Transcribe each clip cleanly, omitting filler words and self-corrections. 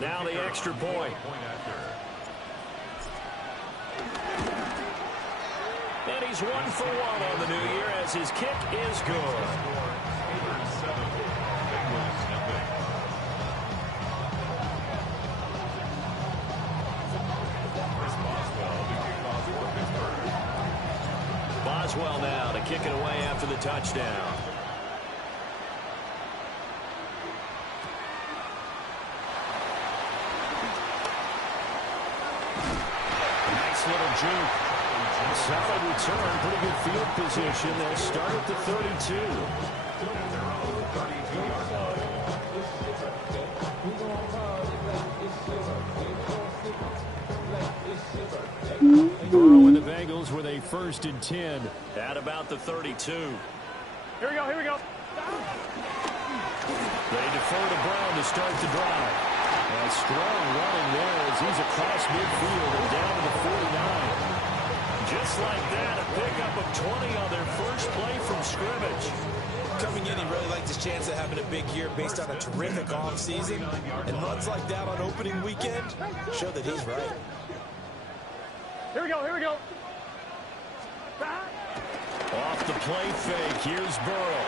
Now the extra point. And he's 1 for 1 on the new year as his kick is good. Boswell now to kick it away after the touchdown. Nice little juke. Solid return, pretty good field position. They'll start at the 32. Burrow and the Bengals with a 1st and 10 at about the 32. Here we go, here we go. They defer to Brown to start the drive. A strong running there as he's across midfield and down to the 49. Just like that, a pickup of 20 on their first play from scrimmage. Coming in, he really liked his chance of having a big year based on a terrific offseason. And runs like that on opening weekend show that he's right. Here we go, here we go. Off the play fake, here's Burrow.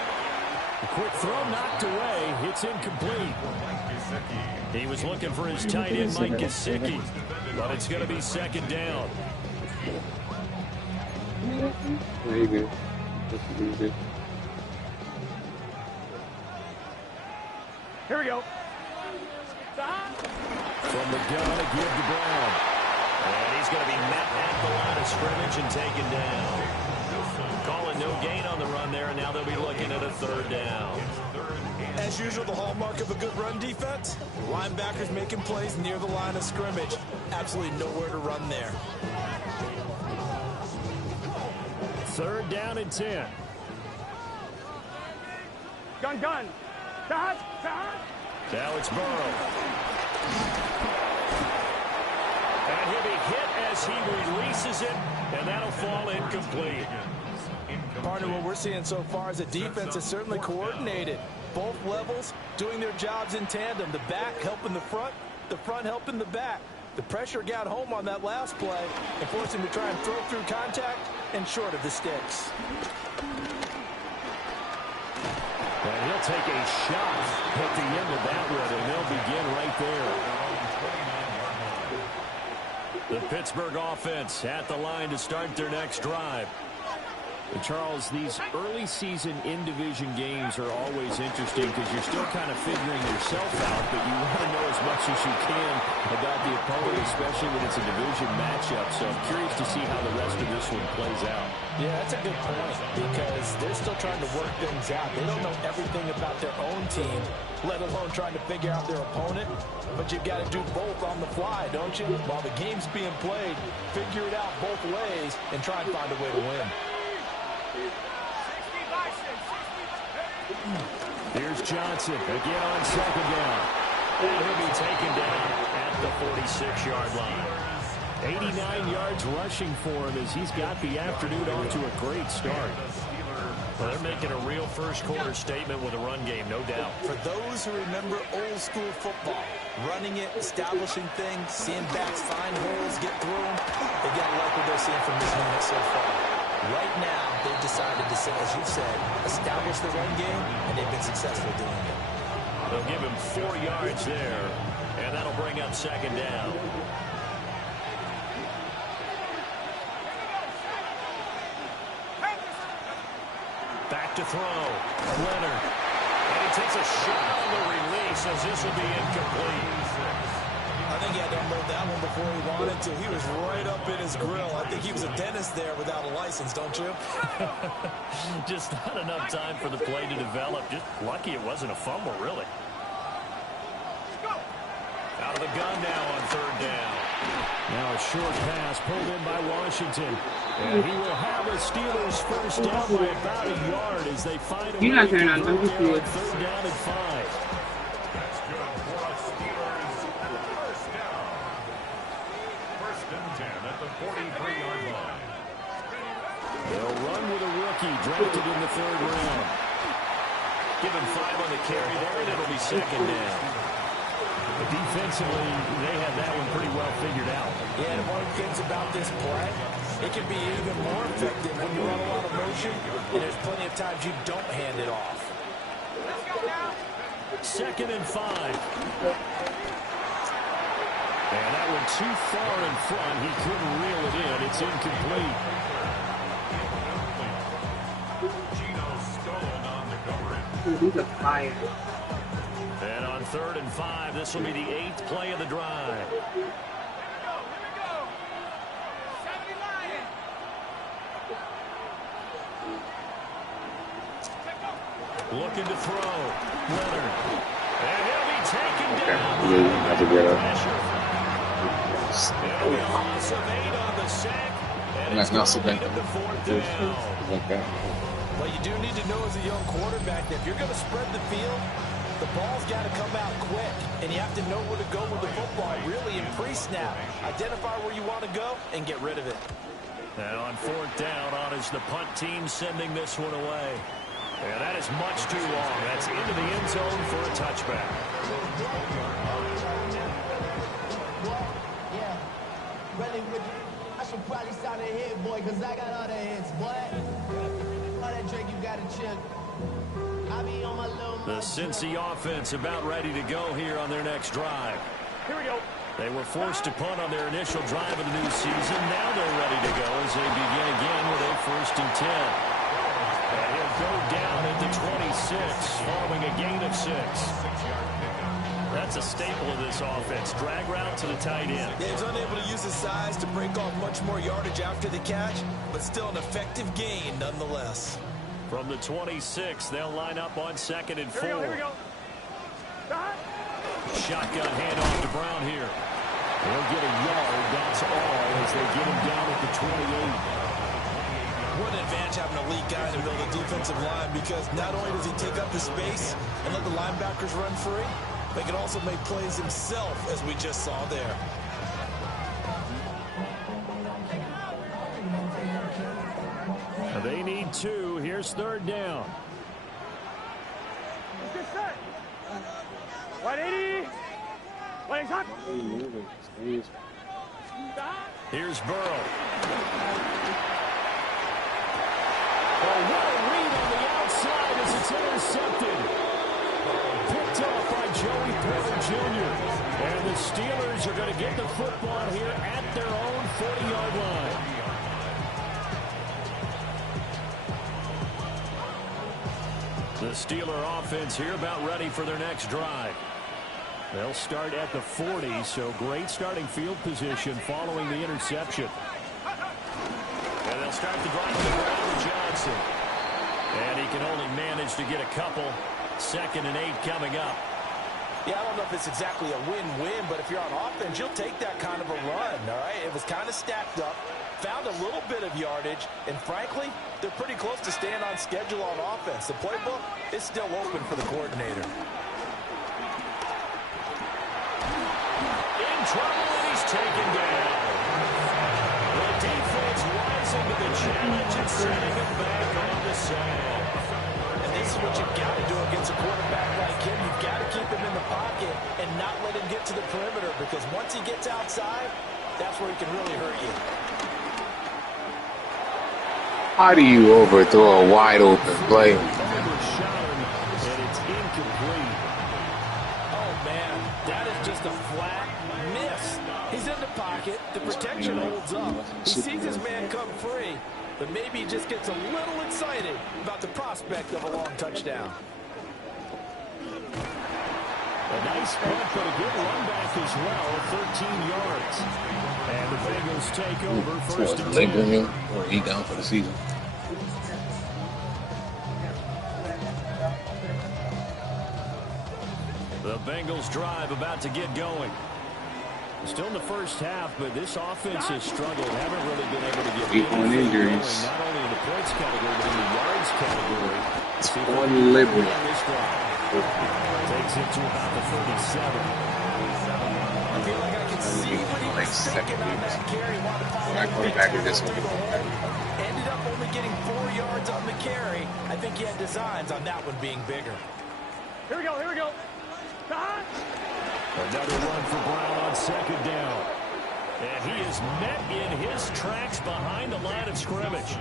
A quick throw knocked away. It's incomplete. He was looking for his tight end, Mike Gesicki, but it's going to be 2nd down. Very good. That's really good. Here we go. From the gun, a give to Brown. And he's going to be met at the line of scrimmage and taken down. Calling no gain on the run there, and now they'll be looking at a 3rd down. As usual, the hallmark of a good run defense, linebackers making plays near the line of scrimmage. Absolutely nowhere to run there. 3rd down and 10. Gun, gun. Dodge, dodge. Now it's Burrow. And he'll be hit as he releases it, and that'll fall incomplete. Part of what we're seeing so far is a defense is certainly coordinated. Both levels doing their jobs in tandem. The back helping the front helping the back. The pressure got home on that last play and forced him to try and throw through contact and short of the sticks. And he'll take a shot at the end of that one, and they'll begin right there. The Pittsburgh offense at the line to start their next drive. Charles, these early season in-division games are always interesting because you're still kind of figuring yourself out, but you want to know as much as you can about the opponent, especially when it's a division matchup. So I'm curious to see how the rest of this one plays out. Yeah, that's a good point because they're still trying to work things out. They don't know everything about their own team, let alone trying to figure out their opponent. But you've got to do both on the fly, don't you? While the game's being played, figure it out both ways and try and find a way to win. Here's Johnson again on 2nd down. And he'll be taken down at the 46-yard line. 89 yards rushing for him as he's got the afternoon off to a great start. Well, they're making a real first-quarter statement with a run game, no doubt. For those who remember old-school football, running it, establishing things, seeing backs find holes, get through them, they got to like what they're seeing from this unit so far. Right now, they've decided to, as you've said, establish the run game, and they've been successful doing it. They'll give him 4 yards there, and that'll bring up 2nd down. Back to throw. Leonard. And he takes a shot on the release as this will be incomplete. I think he had to unload that one before he wanted to. He was right up in his grill. I think he was a dentist there without a license, don't you? Just not enough time for the play to develop. Just lucky it wasn't a fumble, really. Out of the gun now on 3rd down. Now a short pass pulled in by Washington. And he will have a Steelers first down by about a yard as they find a way to convert on 3rd down and 5. They'll run with a rookie drafted in the 3rd round. Give him 5 on the carry there, and it'll be 2nd down. Defensively, they had that one pretty well figured out. Yeah, and one of the things about this play, it can be even more effective when you run a lot of motion, and there's plenty of times you don't hand it off. 2nd and 5. And that one too far in front. He couldn't reel it in. It's incomplete. He's a fire. And on 3rd and 5, this will be the 8th play of the drive. Looking to throw. Leonard. And he'll be taken down. That's a good one. It'll be a loss of 8 on the sack. And it's Not going to lead him to 4th down. like that. But you do need to know as a young quarterback that if you're going to spread the field, the ball's got to come out quick, and you have to know where to go with the football, really in pre-snap. Identify where you want to go and get rid of it. And on 4th down, on is the punt team sending this one away. And that is much too long. That's into the end zone for a touchback. Yeah, really, I should probably sound a hit, boy, because I got all the hits, boy. All that drink you got to chill. I be on my little... The Cincy offense about ready to go here on their next drive. Here we go. They were forced to punt on their initial drive of the new season. Now they're ready to go as they begin again with a 1st and 10. And he'll go down at the 26 following a gain of 6. That's a staple of this offense. Drag route to the tight end. Yeah, he's unable to use his size to break off much more yardage after the catch, but still an effective gain nonetheless. From the 26, they'll line up on 2nd and 4. Here we go. Shotgun handoff to Brown here. They'll get a yard, that's all, as they get him down at the 28. What an advantage having an elite guy in the middle of the defensive line, because not only does he take up the space and let the linebackers run free, but he can also make plays himself, as we just saw there. They need 2. Here's 3rd down. Good set. 180. Playing hot. Here's Burrow. Oh, what a read on the outside as it's intercepted. Picked off by Joey Porter Jr. And the Steelers are going to get the football here at their own 40-yard line. The Steeler offense here about ready for their next drive. They'll start at the 40, so great starting field position following the interception. And they'll start the drive with Brandon Johnson. And he can only manage to get a couple. 2nd and 8 coming up. Yeah, I don't know if it's exactly a win-win, but if you're on offense, you'll take that kind of a run, all right? It was kind of stacked up, found a little bit of yardage, and frankly, they're pretty close to staying on schedule on offense. The playbook is still open for the coordinator. In trouble, and he's taken down. The defense rising to the challenge and sending him back on the side. And this is what you've got to do against a quarterback like him. You've got to keep him in the pocket and not let him get to the perimeter, because once he gets outside, that's where he can really hurt you. How do you overthrow a wide open play? And it's incomplete. Oh, man, that is just a flat miss. He's in the pocket. The protection holds up. He sees his man come free, but maybe he just gets a little excited about the prospect of a long touchdown. A nice punt, but a good run back as well, 13 yards. And the Bengals take over 1st and 10. Him, or he down for the season. The Bengals drive about to get going. Still in the first half, but this offense has struggled. Haven't really been able to get Eight injuries. going, not only in the points category, but in the yards category. One liberal. Takes it to about the 37. I feel like I can see what he was thinking on that carry. Ended up only getting 4 yards on the carry. I think he had designs on that one being bigger. Here we go. Here we go. Another run for Brown on second down. And he is met in his tracks behind the line of scrimmage.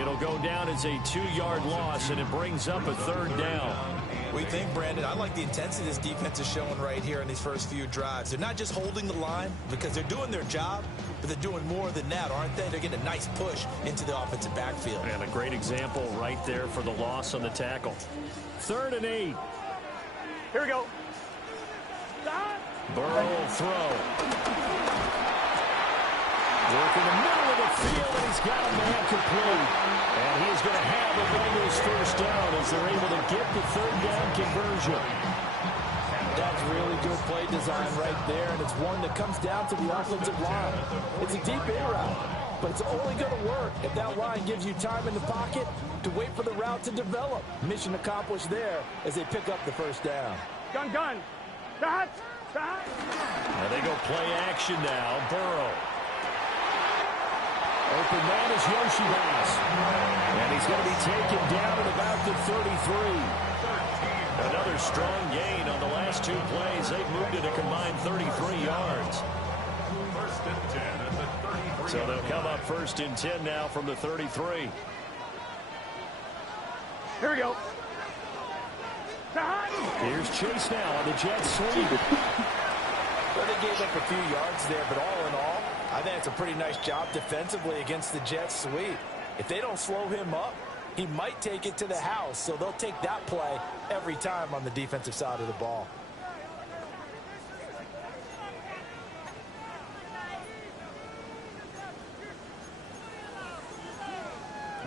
It'll go down as a 2-yard loss, and it brings up a third down. We think, Brandon, I like the intensity this defense is showing right here in these first few drives. They're not just holding the line because they're doing their job, but they're doing more than that, aren't they? They're getting a nice push into the offensive backfield. And a great example right there for the loss on the tackle. 3rd and 8. Here we go. Burrow will throw. Work in the middle of the field, and he's got a man complete. And he's going to have the Bengals first down as they're able to get the 3rd down conversion. That's really good play design right there, and it's one that comes down to the offensive line. It's a deep in route, but it's only going to work if that line gives you time in the pocket to wait for the route to develop. Mission accomplished there as they pick up the first down. Gun. Shot. Now they go play action now. Burrow. Open man is Yoshibas. And he's going to be taken down at about the 33. Another strong gain on the last 2 plays. They've moved it a combined 33 yards. So they'll come up 1st and 10 now from the 33. Here we go. Here's Chase now on the jet sweep. Well, they gave up a few yards there, but all in all, I think it's a pretty nice job defensively against the jet sweep. If they don't slow him up, he might take it to the house, so they'll take that play every time on the defensive side of the ball.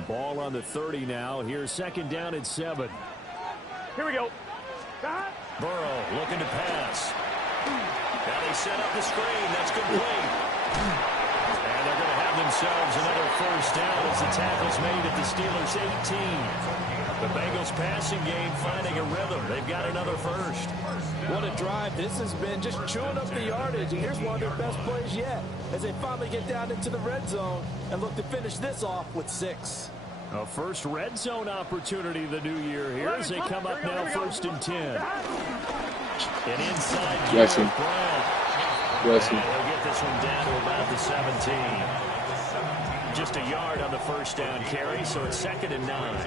Ball on the 30 now. Here's 2nd down and 7. Here we go. Burrow looking to pass. Now they set up the screen. That's complete. And they're going to have themselves another first down as the tackle's made at the Steelers' 18. The Bengals passing game finding a rhythm. They've got another first. What a drive. This has been just chewing up the yardage, and here's one of their best plays yet as they finally get down into the red zone and look to finish this off with 6. A first red zone opportunity the new year here as they come up now 1st and 10. And inside Jesse. Brown. Jesse. They'll get this one down to about the 17. Just a yard on the first down carry, so it's 2nd and 9.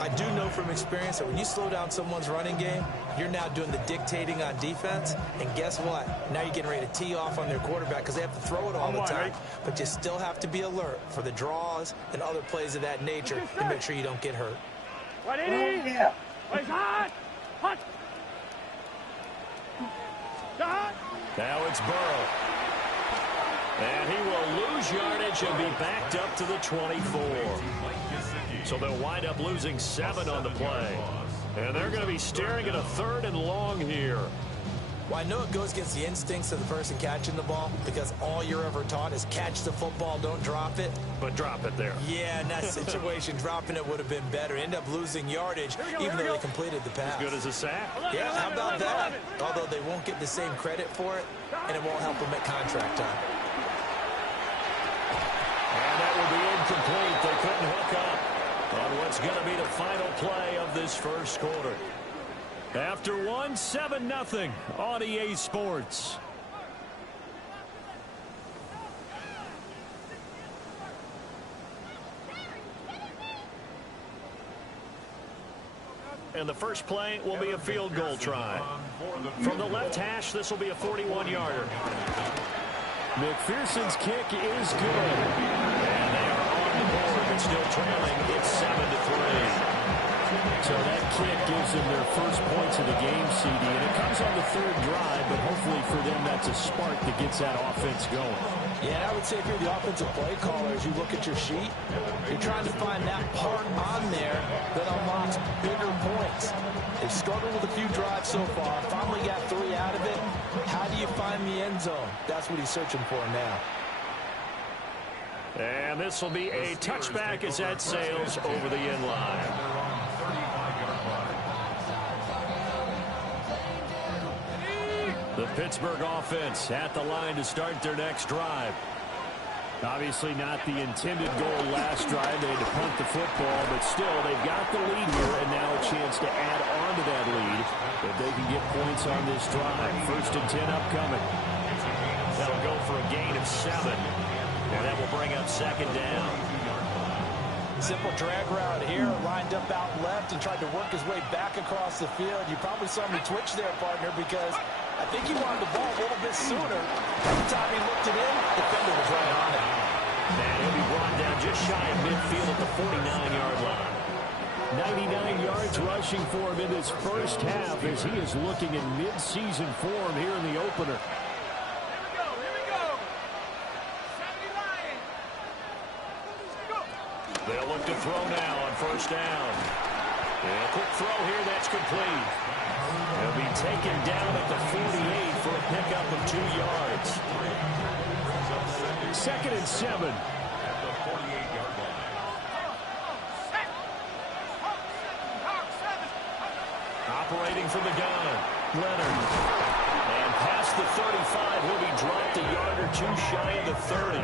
I do know from experience that when you slow down someone's running game, you're now doing the dictating on defense. And guess what? Now you're getting ready to tee off on their quarterback because they have to throw it all the time. But you still have to be alert for the draws and other plays of that nature to make sure you don't get hurt. Yeah. Hot. Now it's Burrow. And he will lose yardage and be backed up to the 24. So they'll wind up losing 7 on the play. And they're going to be staring at a 3rd and long here. Well, I know it goes against the instincts of the person catching the ball because all you're ever taught is catch the football, don't drop it. But drop it there. Yeah, in that situation, dropping it would have been better. End up losing yardage even though they completed the pass. As good as a sack. Yeah, how about that? Although they won't get the same credit for it, and it won't help them at contract time. And that will be incomplete. They couldn't hook up on what's going to be the final play of this first quarter. After 7-0 on EA Sports. And the first play will be a field goal try. From the left hash, this will be a 41-yarder. McPherson's kick is good. And they are on the board, but still trailing. It's 7-3. So that kick gives them their first points of the game, CD. And it comes on the 3rd drive, but hopefully for them that's a spark that gets that offense going. Yeah, and I would say if you're the offensive play caller, as you look at your sheet, you're trying to find that part on there that unlocks bigger points. They've struggled with a few drives so far. Finally got 3 out of it. How do you find the end zone? That's what he's searching for now. And this will be a touchback as that sails over the end line. The Pittsburgh offense at the line to start their next drive. Obviously not the intended goal last drive. They had to punt the football, but still they've got the lead here and now a chance to add on to that lead if they can get points on this drive. 1st and 10 upcoming. That'll go for a gain of 7. And that will bring up 2nd down. Simple drag route here, lined up out left and tried to work his way back across the field. You probably saw me twitch there, partner, because I think he wanted the ball a little bit sooner. Every time he looked it in, the defender was right on it. And he'll be brought down just shy of midfield at the 49-yard line. 99 yards rushing for him in this first half as he is looking in mid-season form here in the opener. They'll look to throw now on 1st down. And a quick throw here, that's complete. He'll be taken down at the 48 for a pickup of 2 yards. 2nd and 7. Operating from the gun, Leonard. And past the 35, he'll be dropped a yard or 2 shy of the 30.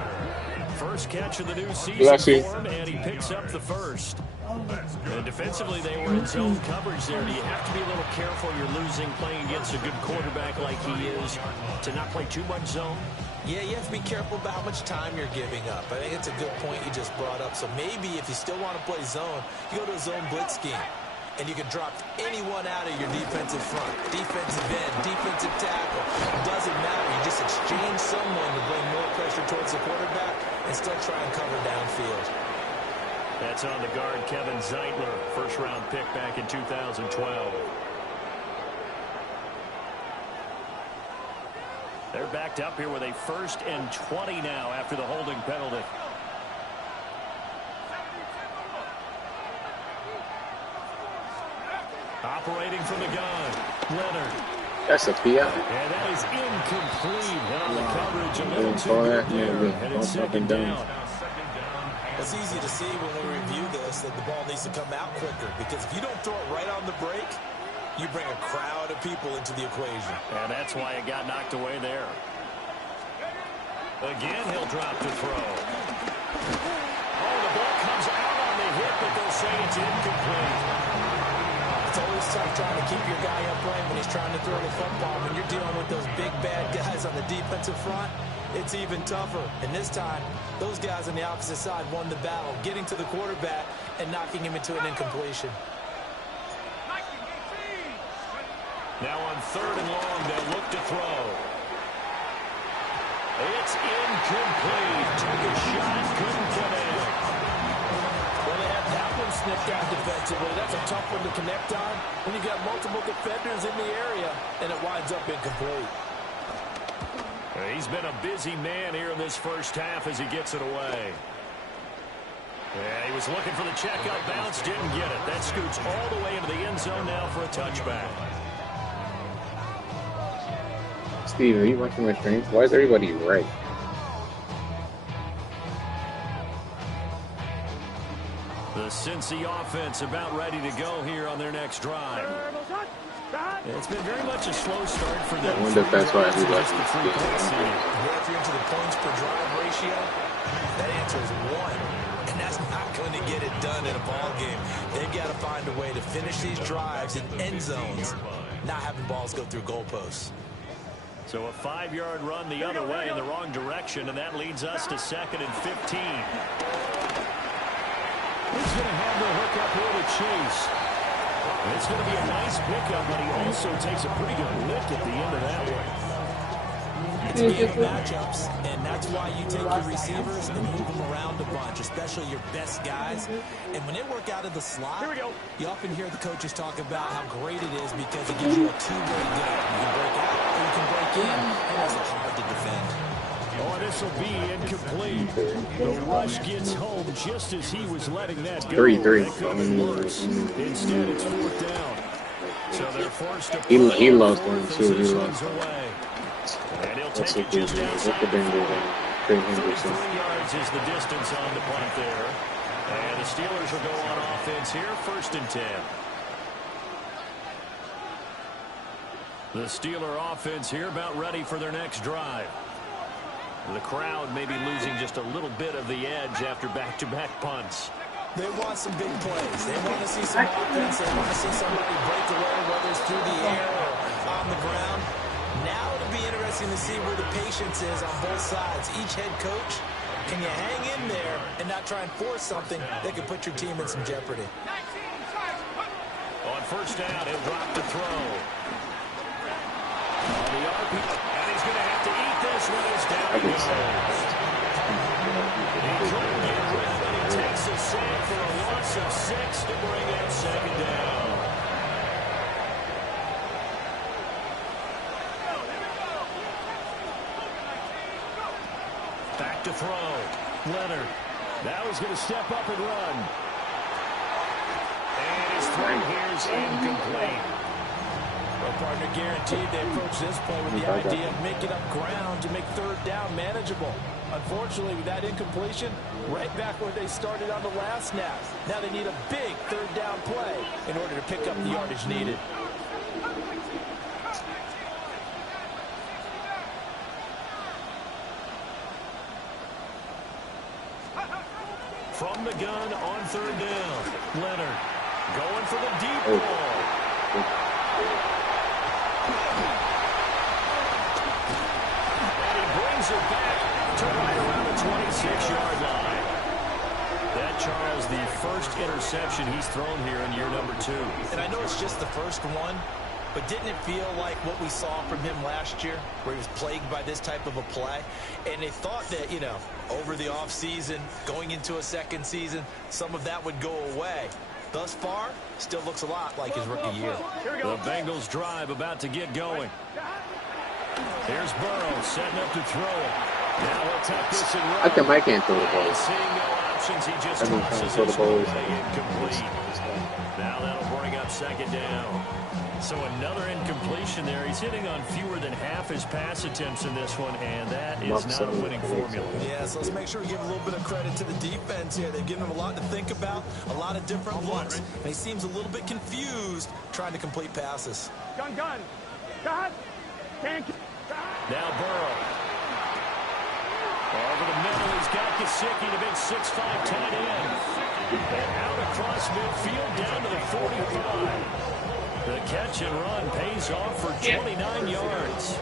First catch of the new season for him, and he picks up the first. And defensively, they were in zone coverage there. Do you have to be a little careful? You're losing playing against a good quarterback like he is to not play too much zone? Yeah, you have to be careful about how much time you're giving up. I think it's a good point you just brought up. So maybe if you still want to play zone, you go to a zone blitz scheme. And you can drop anyone out of your defensive front. Defensive end, defensive tackle. It doesn't matter. You just exchange someone to bring more pressure towards the quarterback and still try and cover downfield. That's on the guard, Kevin Zeitler, first-round pick back in 2012. They're backed up here with a 1st and 20 now after the holding penalty. Operating from the gun, Leonard. That's a PI. And that is incomplete. And on the coverage, a little too good there. And it's 2nd down. It's easy to see when we review this that the ball needs to come out quicker, because if you don't throw it right on the break, you bring a crowd of people into the equation. And that's why it got knocked away there. Again, he'll drop to throw. Oh, the ball comes out on the hit, but they'll say it's incomplete. It's always tough trying to keep your guy upright when he's trying to throw the football. When you're dealing with those big, bad guys on the defensive front, it's even tougher. And this time, those guys on the opposite side won the battle, getting to the quarterback and knocking him into an incompletion. Now on 3rd and long, they'll look to throw. It's incomplete. Took a shot, couldn't connect. Well, they had that one sniffed out defensively. That's a tough one to connect on when you got multiple defenders in the area, and it winds up incomplete. He's been a busy man here in this first half as he gets it away. Yeah, he was looking for the checkout bounce, didn't get it. That scoots all the way into the end zone now for a touchback. Steve, are you watching my stream? Why is everybody right? The Cincy offense about ready to go here on their next drive. It's been very much a slow start for them. I wonder if that's why everybody's If you're into the points per drive ratio, that answer is 1. And that's not going to get it done in a ball game. They've got to find a way to finish these drives in end zones, not having balls go through goalposts. So a 5-yard run the other way in the wrong direction, and that leads us to 2nd and 15. He's going to have the hook up here to Chase. It's going to be a nice pickup, but he also takes a pretty good lick at the end of that one. It's a game of matchups, and that's why you take your receivers and move them around a bunch, especially your best guys. And when they work out of the slot, you often hear the coaches talk about how great it is because it gives you a two-way go. You can break out or you can break in, and it's hard to defend. Oh, this will be incomplete. The rush gets home just as he was letting that go. 3-3. Instead, it's 4th down. So they're forced to He lost one too. He lost. And he'll That's take what it just outside the Bengals Craig 3 Henderson. yards is the distance on the punt there. And the Steelers will go on offense here, 1st and 10. The Steeler offense here about ready for their next drive. The crowd may be losing just a little bit of the edge after back-to-back punts. They want some big plays. They want to see some offense. They want to see somebody break away, whether it's through the air or on the ground. Now it'll be interesting to see where the patience is on both sides. Each head coach, can you hang in there and not try and force something that could put your team in some jeopardy? On first down, he'll drop to throw. On the RP, and he's going to have to eat this when he's down. He couldn't get rid of it. He takes a sack for a loss of 6 to bring up second down. Back to throw. Leonard. Now he's going to step up and run. And his throw here is incomplete. Well, partner, guaranteed they approach this play with the idea of making up ground to make third down manageable. Unfortunately, with that incompletion, right back where they started on the last snap. Now they need a big third down play in order to pick up the yardage needed. From the gun on third down. Leonard going for the deep ball. And he brings it back to right around the 26-yard line. That, Charles, the first interception he's thrown here in year number 2. And I know it's just the first one, but didn't it feel like what we saw from him last year, where he was plagued by this type of a play? And they thought that, you know, over the offseason, going into a second season, some of that would go away. Thus far, still looks a lot like his rookie year. The Bengals drive about to get going. Here's Burrow setting up to throw it. Now he'll tuck this and run. I think Mike can't throw the ball. Seeing no options, he just I mean, tosses throw the this ball. one away incomplete. Now that'll bring up second down. So another incompletion there. He's hitting on fewer than half his pass attempts in this one, and that is not a winning formula. Yeah, so let's make sure we give a little bit of credit to the defense here. They've given him a lot to think about, a lot of different looks, and he seems a little bit confused trying to complete passes. Gun. Got. Can't. Now Burrow. Over the middle, he's got Gesicki, the big 6'5" tight end. And out across midfield down to the 45. The catch and run pays off for 29 yards.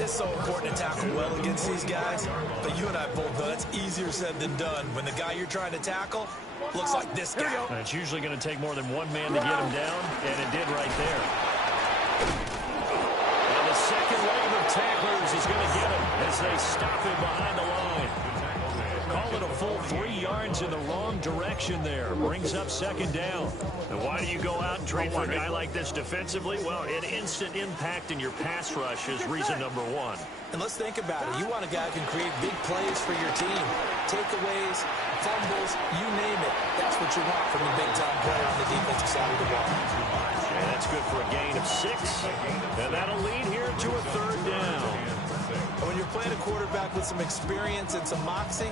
It's so important to tackle well against these guys, but you and I both know that's easier said than done when the guy you're trying to tackle looks like this guy. And it's usually going to take more than one man to get him down, and it did right there. And the second wave of tacklers is going to get him as they stop him behind the line. Call it a full 3 yards in the wrong direction there. Brings up second down. And why do you go out and trade for a guy like this defensively? Well, an instant impact in your pass rush is reason number 1. And let's think about it. You want a guy who can create big plays for your team. Takeaways, fumbles, you name it. That's what you want from a big-time player on the defensive side of the ball. And that's good for a gain of 6. And that'll lead here to a third down. And when you're playing a quarterback with some experience and some moxie,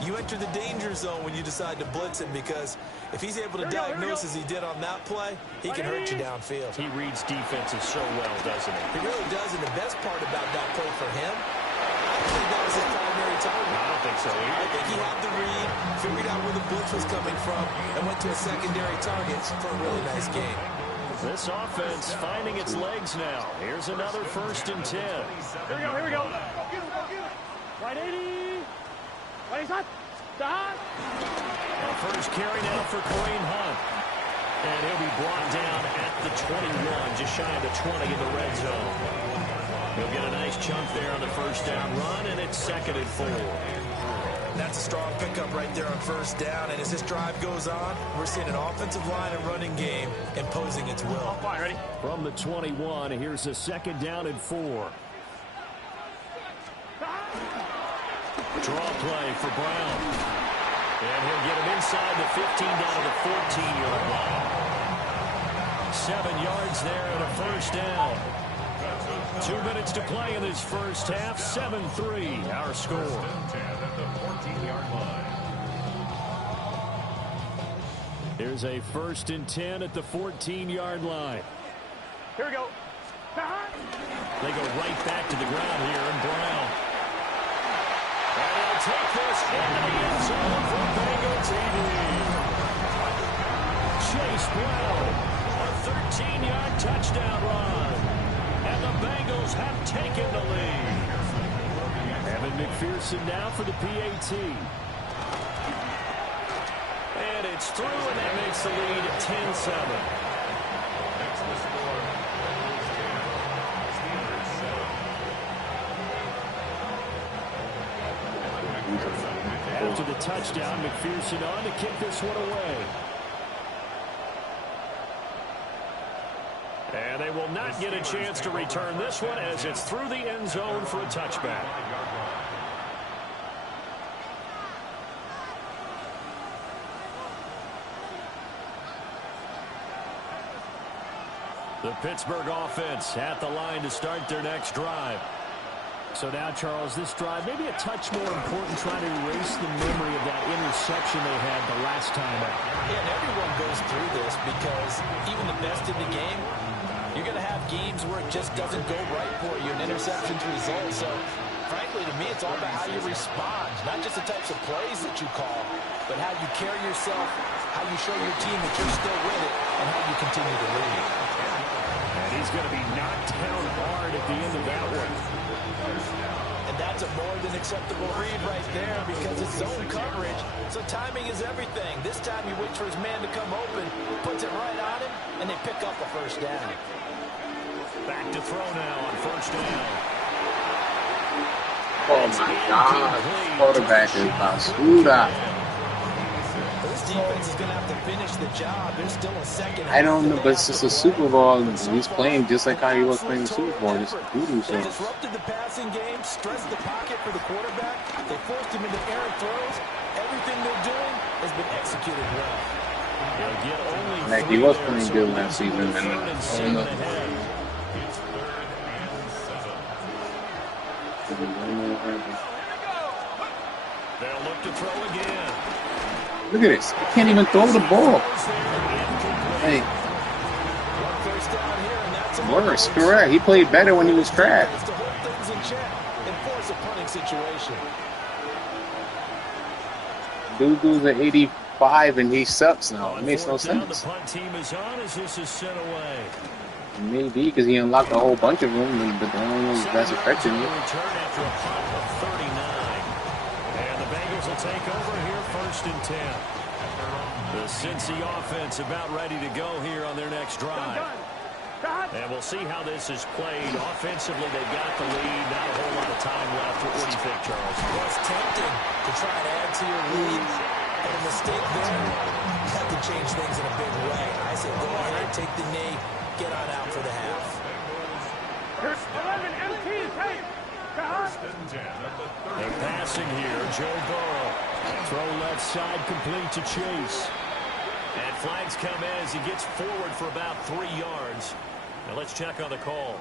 you enter the danger zone when you decide to blitz him, because if he's able to diagnose as he did on that play, he can hurt you downfield. He reads defenses so well, doesn't he? He really does, and the best part about that play for him, I don't think that was his primary target. I don't think so either. I think he had the read, figured out where the blitz was coming from, and went to a secondary target for a really nice game. This offense finding its legs now. Here's another 1st and 10. Here we go. Right 80. Right shot. Stop. First carry now for Kareem Hunt. And he'll be brought down at the 21, just shy of the 20 in the red zone. He'll get a nice chunk there on the first down run, and it's 2nd and 4. That's a strong pickup right there on first down, and as this drive goes on, we're seeing an offensive line and running game imposing its will. Ready? From the 21, here's a 2nd down and 4. Draw play for Brown. And he'll get him inside the 15 down to the 14-yard line. 7 yards there and a first down. 2 minutes to play in this first half. 7-3 our score. Here's a 1st and 10 at the 14-yard line. Here we go. They go right back to the ground here, and Brown. And he'll take this into the end zone for Bengal TV. well. A 13-yard touchdown run. And the Bengals have taken the lead. Evan McPherson now for the PAT. And it's through, and that makes the lead 10-7. After the touchdown, McPherson on to kick this one away. And they will not get a chance to return this one as it's through the end zone for a touchback. The Pittsburgh offense at the line to start their next drive. So now, Charles, this drive maybe a touch more important, trying to erase the memory of that interception they had the last time out. Yeah, and everyone goes through this because even the best in the game, you're going to have games where it just doesn't go right for you, and interceptions result. So, frankly, to me, it's all about how you respond, not just the types of plays that you call, but how you carry yourself, how you show your team that you're still with it, and how you continue to lead. And he's going to be knocked down hard at the end of that one. And that's a more than acceptable read right there because it's zone coverage, so timing is everything. This time he waits for his man to come open, puts it right on him, and they pick up a first down. Back to throw now on first down. Oh my God. Quarterback is Basuda. This defense is going to have to finish the job. There's still a second. I don't know, but it's just a Super Bowl. He's playing just like how he was playing the Super Bowl. Just voodoo They stuff. disrupted the passing game, stressed the pocket for the quarterback. They forced him into errant throws. Everything they're doing has been executed well. They'll get only Like he was playing good last season, and I don't know. They'll look to throw again. Look at this. He can't even throw the ball. Hey, First down here, and that's a worse, correct. He played better when he was trash. to hold things in check and force a punting situation. Dude's at 85 and he sucks now. It makes no On fourth down, sense. the punt team is on as this is sent away. Maybe because he unlocked a whole bunch of them, but I don't know if that's affecting Return you. after a punt of 39. And the Bengals will take over here first and 10. The Cincy offense about ready to go here on their next drive. And we'll see how this is played. Offensively, they've got the lead. Not a whole lot of time left. What do you think, Charles? Well, it's tempting to try and add to your lead, and a mistake there had to change things in a big way. I said go ahead, take the knee, get on out for the half. 11 MT, take. They're passing here. Joe Burrow. Throw left side complete to Chase. And flags come as he gets forward for about 3 yards. Now let's check on the call.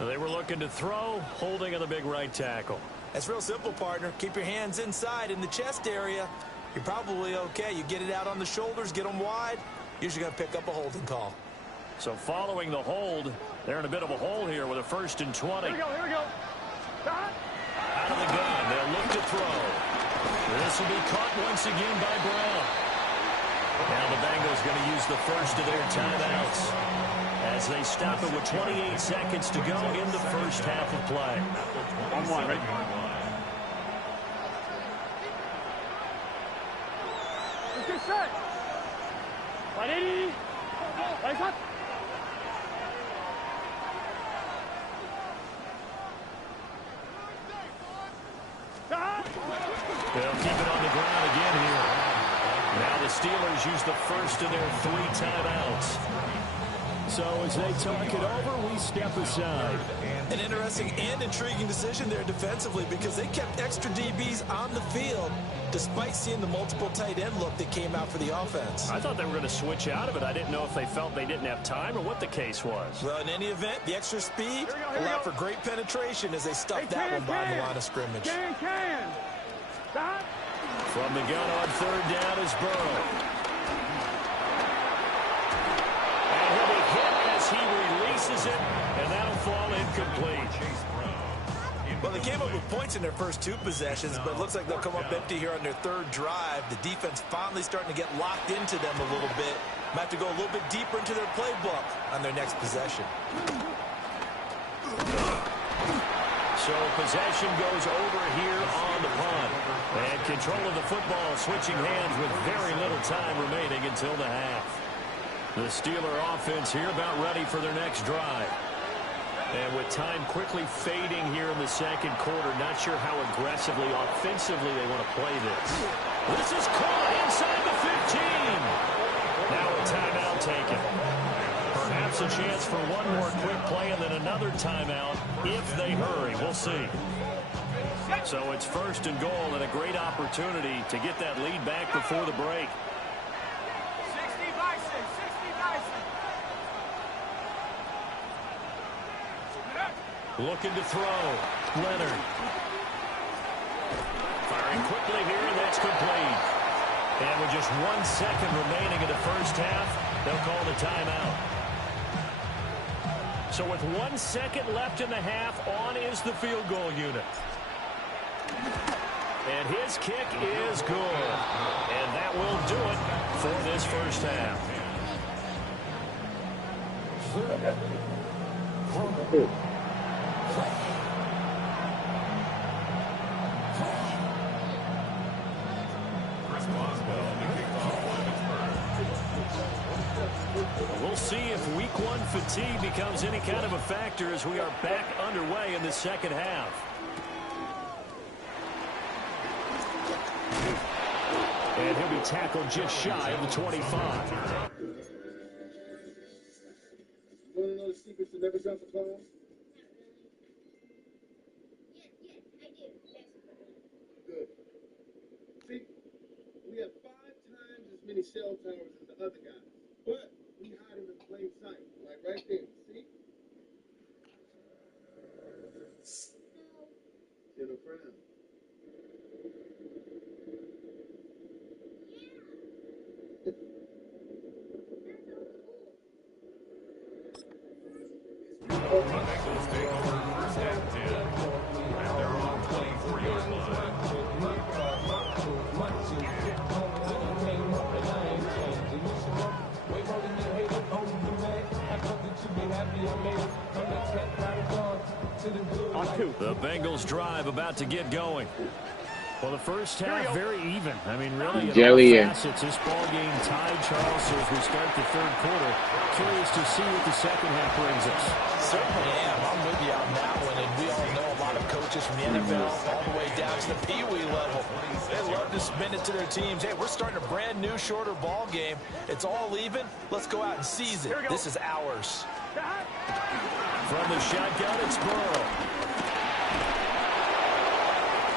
They were looking to throw, holding on the big right tackle. That's real simple, partner. Keep your hands inside in the chest area. You're probably okay. You get it out on the shoulders, get them wide. Usually going to pick up a holding call. So following the hold, they're in a bit of a hole here with a 1st and 20. Here we go, here we go. Out of the gun, they'll look to throw. This will be caught once again by Brown. Now the Bengals going to use the first of their timeouts as they stop it with 28 seconds to go in the first half of play. 1-1, ready? Let's get set. 180. Right shot. They'll keep it on the ground again here. Now the Steelers use the first of their 3 timeouts. So as they talk it over, we step aside. An interesting and intriguing decision there defensively because they kept extra DBs on the field despite seeing the multiple tight end look that came out for the offense. I thought they were going to switch out of it. I didn't know if they felt they didn't have time or what the case was. Well, in any event, the extra speed allowed for great penetration as they stuffed that one by the line of scrimmage. Can. Stop. From the gun on 3rd down is Burrow. And he'll be hit as he releases it, and that'll fall incomplete. Well, the came up with points in their first 2 possessions, but it looks like they'll come up empty here on their 3rd drive. The defense finally starting to get locked into them a little bit. Might have to go a little bit deeper into their playbook on their next possession. So possession goes over here on the punt. And control of the football switching hands with very little time remaining until the half. The Steeler offense here about ready for their next drive. And with time quickly fading here in the second quarter, not sure how aggressively, offensively they want to play this. This is caught inside the 15. Now a timeout taken. Perhaps a chance for one more quick play and then another timeout if they hurry. We'll see. So it's 1st and goal and a great opportunity to get that lead back before the break. 60 Bison, 60 Bison. Looking to throw. Leonard. Firing quickly here, and that's complete. And with just 1 second remaining in the first half, they'll call the timeout. So with 1 second left in the half, on is the field goal unit. And his kick is good. And that will do it for this first half. We'll see if week 1 fatigue becomes any kind of a factor as we are back underway in the second half. And he'll be tackled just shy of the 25. You want to know the secrets to never drop a class? Good. See, we have 5 times as many cell towers as the other guys, but we hide them in plain sight, like right there. See? Jennifer Brown. Bengals take over first and 10. And they're on 24-yard line. The Bengals drive about to get going. Well, the first half very even. I mean, really, in all facets, this ball game tied, Charles. So as we start the 3rd quarter, curious to see what the second half brings us. Certainly am. I'm with you on that one, and we all know a lot of coaches from the NFL all the way down to the Pee-wee level. They love to spin it to their teams. Hey, we're starting a brand new, shorter ball game. It's all even. Let's go out and seize it. This is ours. From the shotgun, it's Burrow.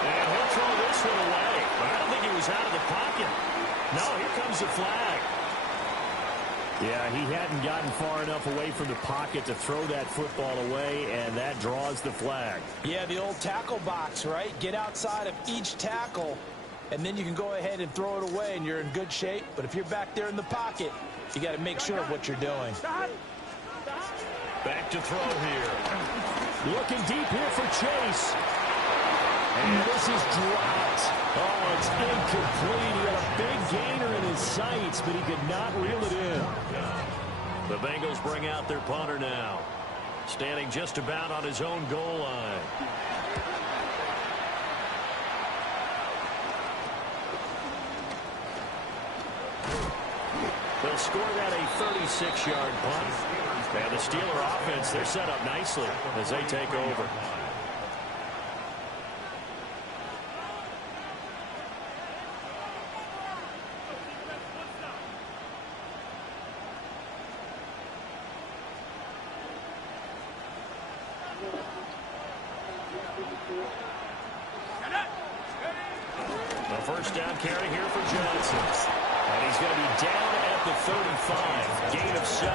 And he'll throw this one away. But I don't think he was out of the pocket. No, here comes the flag. Yeah, he hadn't gotten far enough away from the pocket to throw that football away, and that draws the flag. Yeah, the old tackle box, right? Get outside of each tackle, and then you can go ahead and throw it away, and you're in good shape. But if you're back there in the pocket, you got to make sure of what you're doing. Back to throw here. Looking deep here for Chase. And this is dropped. Oh, it's incomplete. He had a big gainer in his sights, but he could not reel it in. The Bengals bring out their punter now. Standing just about on his own goal line. They'll score that a 36-yard punt. And the Steeler offense, they're set up nicely as they take over. The first down carry here for Johnson. And he's going to be down at the 35. Gain of 7.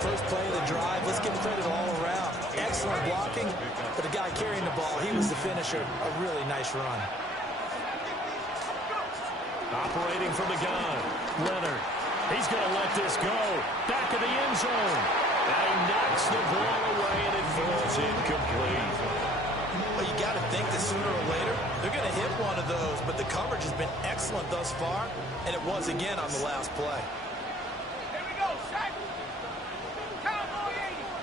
First play of the drive. Let's give credit all around. Excellent blocking. But the guy carrying the ball, he was the finisher. A really nice run. Operating from the gun. Leonard. He's going to let this go. Back of the end zone. And he knocks the ball away, and it falls incomplete. Well, you got to think that sooner or later they're going to hit one of those, but the coverage has been excellent thus far, and it was again on the last play. Here we go, set. Cowboy 80.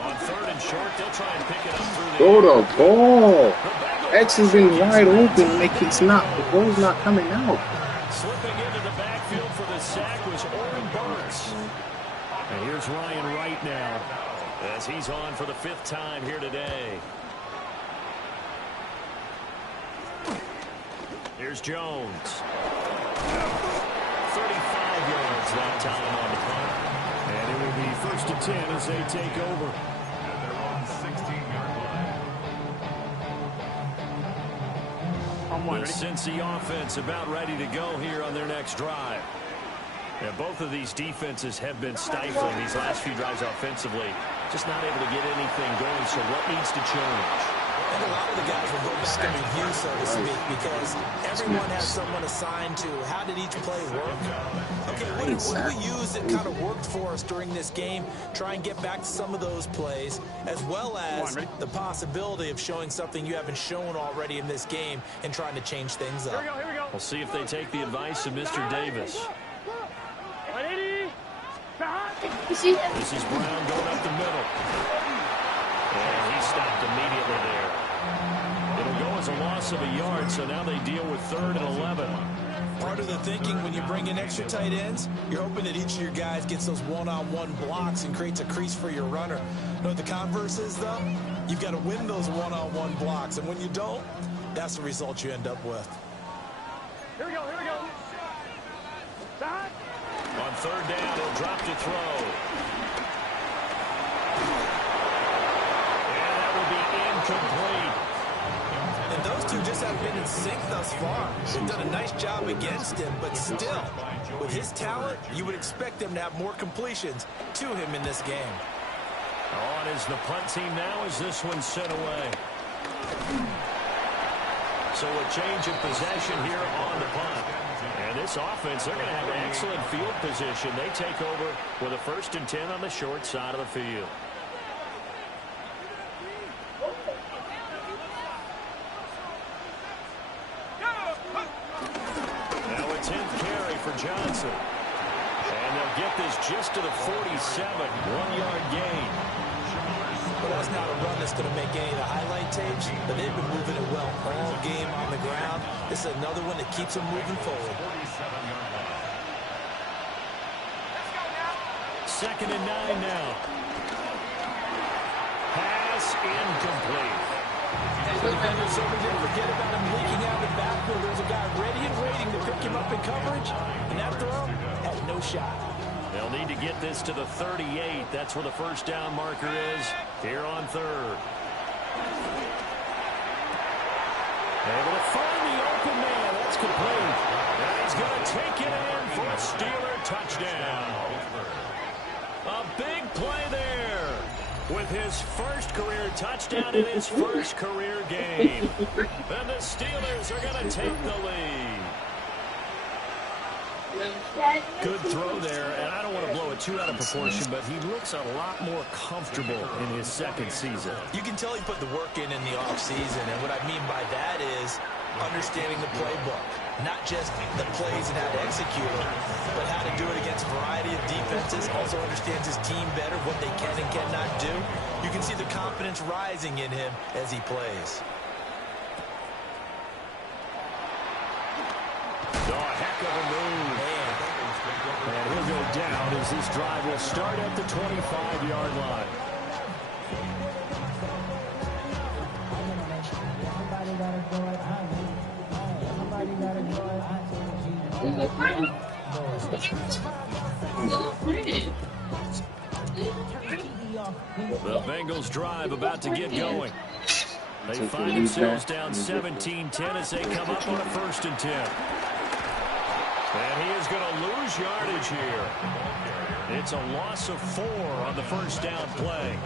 On third and short, they'll try and pick it up through the Throw the ball. X has been wide open, like it's not, the ball's not coming out. Slipping into the backfield for the sack was Oren Burks. And here's Ryan Wright now, as he's on for the 5th time here today. Here's Jones. 35 yards that time on the punt. And it will be 1st and 10 as they take over. And they're on the 16-yard line. The Cincy offense about ready to go here on their next drive. Yeah, both of these defenses have been stifling these last few drives offensively. Just not able to get anything going, so what needs to change? And a lot of the guys will go back and review, so to speak, because everyone has someone assigned to how did each play work. Okay, what did we use that kind of worked for us during this game? Try and get back to some of those plays, as well as the possibility of showing something you haven't shown already in this game and trying to change things up. Here we go. We'll see if they take the advice of Mr. Davis. 180. This is Brown going up the middle. And he stopped immediately there. It'll go as a loss of a yard, so now they deal with 3rd and 11. Part of the thinking when you bring in extra tight ends, you're hoping that each of your guys gets those one-on-one blocks and creates a crease for your runner. You know what the converse is, though? You've got to win those one-on-one blocks, and when you don't, that's the result you end up with. Here we go. Stop. On 3rd down, he'll drop to throw. And that will be incomplete. And those two just haven't been in sync thus far. They've done a nice job against him, but still, with his talent, you would expect them to have more completions to him in this game. On is the punt team now as this one's sent away. So a change of possession here on the punt. And this offense, they're going to have an excellent field position. They take over with a 1st and 10 on the short side of the field. Now a 10th carry for Johnson. And they'll get this just to the 47, 1-yard gain. Well, that's not a run that's going to make any of the highlight tapes, but they've been moving it well all game on the ground. This is another one that keeps them moving forward. 2nd and 9 now. Pass incomplete. The defender certainly didn't forget about him leaking out the backfield. There was a guy ready and waiting to pick him up in coverage, and that throw had no shot. They'll need to get this to the 38. That's where the 1st down marker is here on 3rd. Able to find the open man. That's complete. And he's going to take it in for a Steeler touchdown. A big play there with his 1st career touchdown in his 1st career game. And the Steelers are going to take the lead. Good throw there, and I don't want to blow it too out of proportion, but he looks a lot more comfortable in his 2nd season. You can tell he put the work in the offseason, and what I mean by that is understanding the playbook. Not just the plays and how to execute it, but how to do it against a variety of defenses. Also understands his team better, what they can and cannot do. You can see the confidence rising in him as he plays. Oh, a heck of a move. And he'll go down as this drive will start at the 25-yard line. The Bengals drive about to get going. They find themselves down 17-10 as they come up on a 1st and 10. And he is going to lose yardage here. It's a loss of 4 on the 1st down play.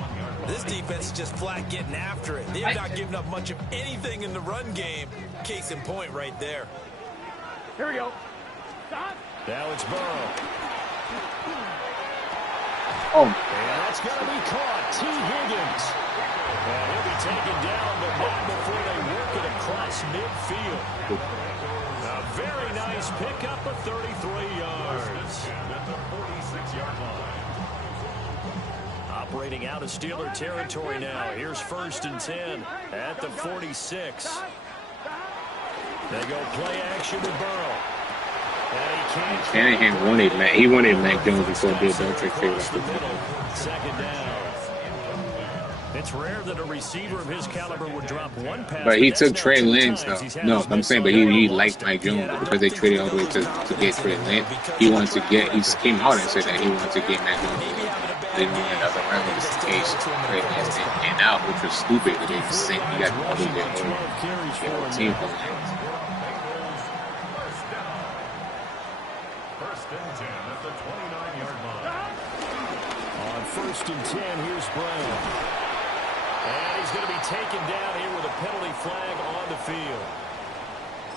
This defense is just flat getting after it. They have not given up much of anything in the run game. Case in point right there. Here we go. Stop. Now it's Burrow. Oh, And that's going to be caught. T. Higgins. And he'll be taken down, but not before they work it across midfield. A very nice pickup of 33 yards. At the 46-yard line. Operating out of Steeler territory now. Here's 1st and 10 at the 46. They go play action with Burrow. And he can't. Shanahan wanted Mac. He wanted Mac Jones before Bill Belichick figured out the middle. 2nd down. It's rare that a receiver of his caliber would drop one pass. But he took Trey Lance, though. No, I'm saying, but he liked Mike Jones because they traded all the way to get Trey Lance. He wanted to get. He came out and said that he wanted to get Mac Jones. They didn't want another round just in case Trey Lance didn't pan out, which was stupid. But they just said you got to do their whole team for Lance. First and 10 at the 29-yard line. On 1st and 10, here's Brown. And he's going to be taken down here with a penalty flag on the field.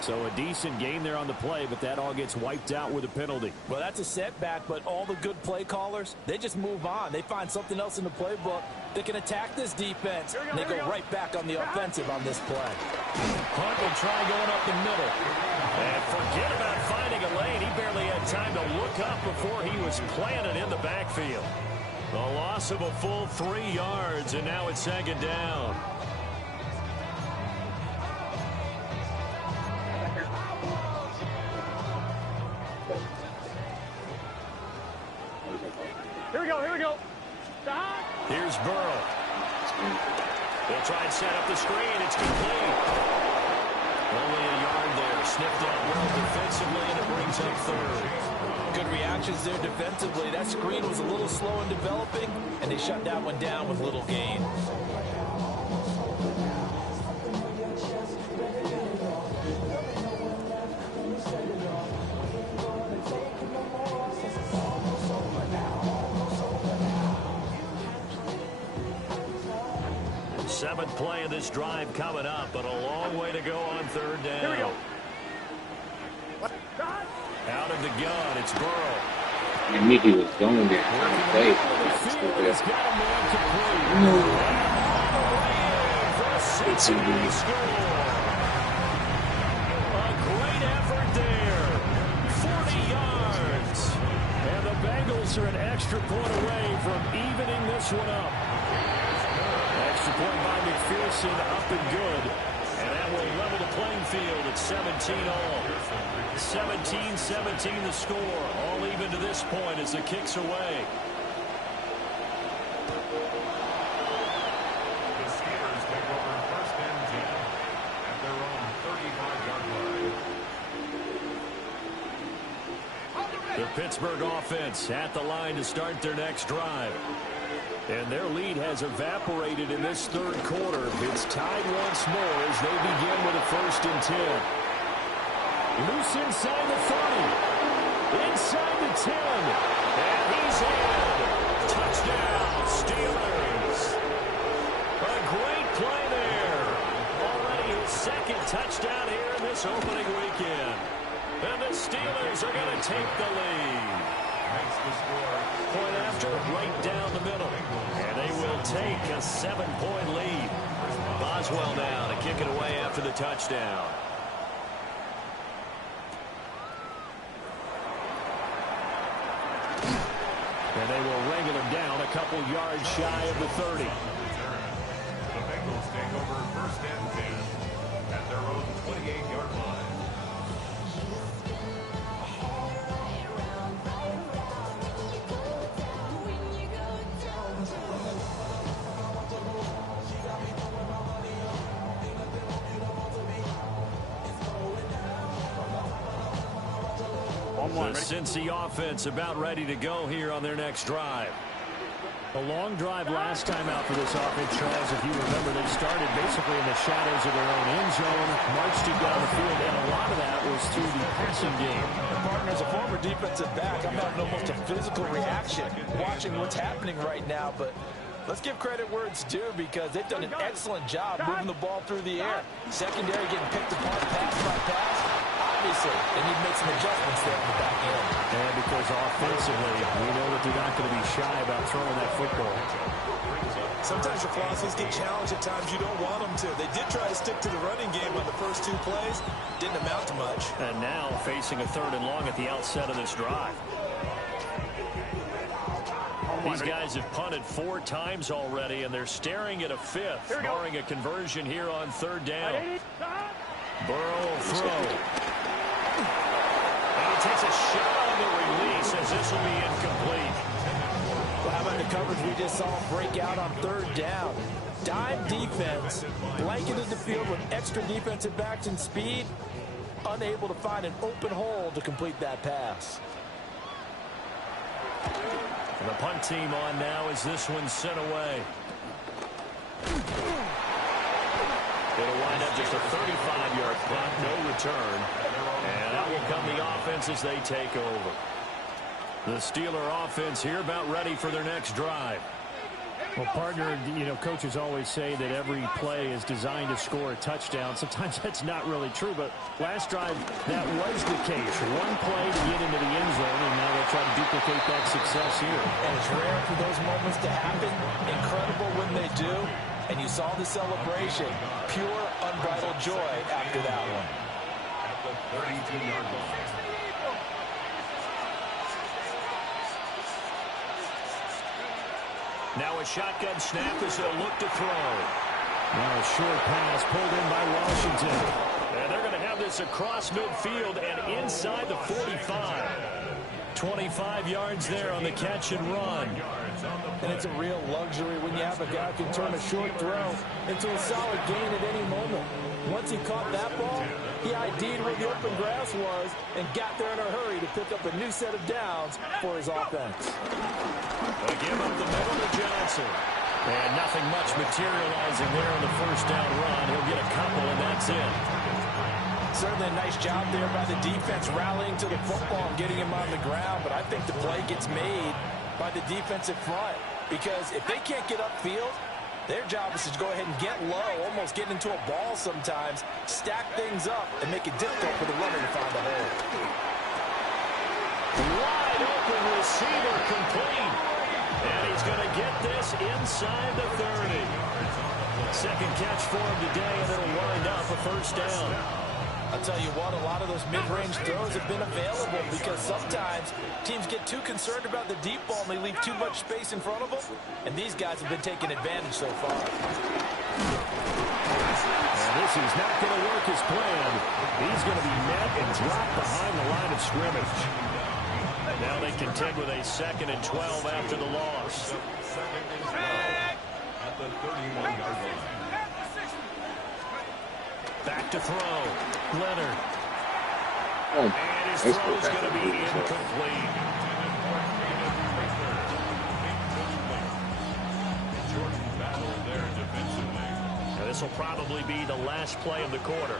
So a decent gain there on the play, but that all gets wiped out with a penalty. Well, that's a setback, but all the good play callers, they just move on. They find something else in the playbook that can attack this defense, and they go right back on the offensive on this play. Hunt will try going up the middle. And forget about finding a lane. He barely had time to look up before he was planted in the backfield. The loss of a full 3 yards, and now it's 2nd down. Here we go, here we go. Stop. Here's Burrow. They'll try and set up the screen. It's complete. Only a yard there. Sniffed out well defensively, and it brings up 3rd. Good reactions there defensively. That screen was a little slow in developing, and they shut that one down with little gain. Seventh play of this drive coming up, but a long way to go on 3rd down. Here we go. Out of the gun, it's Burrow. I knew he was going there. Trying to play. He's got a man complete. It's a good Score. A great effort there. 40 yards. And the Bengals are an extra point away from evening this one up. Extra point by McPherson, up and good. And that will level the playing field at 17-all. 17-17 the score. All even to this point as the kick's away. The Steelers take over 1st and 10 at their own 35-yard line. The Pittsburgh offense at the line to start their next drive. And their lead has evaporated in this 3rd quarter. It's tied once more as they begin with a 1st and 10. Loose inside the 30. Inside the 10. And he's in. Touchdown, Steelers. A great play there. Already his 2nd touchdown here in this opening weekend. And the Steelers are going to take the lead. Makes the score. Point after, right down the middle. And they will take a 7-point lead. Boswell now to kick it away after the touchdown. And they will wrangle him down a couple yards shy of the 30. The Bengals take over 1st and 10 at their own 28-yard line. The Cincy offense about ready to go here on their next drive. A long drive last time out for this offense, Charles. If you remember, they started basically in the shadows of their own end zone, marched it down the field, and a lot of that was through the passing game. Partner, as a former defensive back, I'm having almost a physical reaction watching what's happening right now, but let's give credit where it's due because they've done an excellent job moving the ball through the air. Secondary getting picked apart pass by pass. Obviously, They need to make some adjustments there on the back end. And because offensively, we know that they're not going to be shy about throwing that football. Sometimes your philosophies get challenged at times you don't want them to. They did try to stick to the running game on the first 2 plays. Didn't amount to much. And now facing a 3rd and long at the outset of this drive. These guys have punted 4 times already, and they're staring at a 5th, barring a conversion here on 3rd down. Burrow will throw. And he takes a shot on the release as this will be incomplete. Well, how about the coverage we just saw break out on 3rd down? Dime defense, blanketed the field with extra defensive backs and speed, unable to find an open hole to complete that pass. And the punt team on now as this one's sent away. It'll wind up just a 35-yard punt, no return. And out will come the offense as they take over. The Steeler offense here about ready for their next drive. Well, partner, you know, coaches always say that every play is designed to score a touchdown. Sometimes that's not really true, but last drive, that was the case. One play to get into the end zone, and now they'll try to duplicate that success here. And it's rare for those moments to happen. Incredible when they do. And you saw the celebration. Pure, unbridled joy after that one. At the 32-yard line. Now a shotgun snap as they'll look to throw. Now a short pass pulled in by Washington. And they're going to have this across midfield and inside the 45. 25 yards there on the catch and run. And it's a real luxury when you have a guy who can turn a short throw into a solid gain at any moment. Once he caught that ball, he ID'd where the open grass was and got there in a hurry to pick up a new set of downs for his offense. They give up the middle to Johnson. And nothing much materializing there on the first down run. He'll get a couple, and that's it. Certainly a nice job there by the defense rallying to the football and getting him on the ground, but I think the play gets made by the defensive front because if they can't get upfield, their job is to go ahead and get low, almost get into a ball sometimes, stack things up, and make it difficult for the runner to find a hole. Wide open receiver complete. And he's going to get this inside the 30. Second catch for him today, and it'll wind up a first down. I'll tell you what, a lot of those mid-range throws have been available because sometimes teams get too concerned about the deep ball and they leave too much space in front of them, and these guys have been taking advantage so far. And this is not going to work as planned. He's going to be met and dropped behind the line of scrimmage. Now they contend with a 2nd and 12 after the loss. Second and 12 at the 31-yard line. Back to throw. Leonard. Oh, And his throw's going to be incomplete. Jordan battle there defensively. Now this will probably be the last play of the quarter.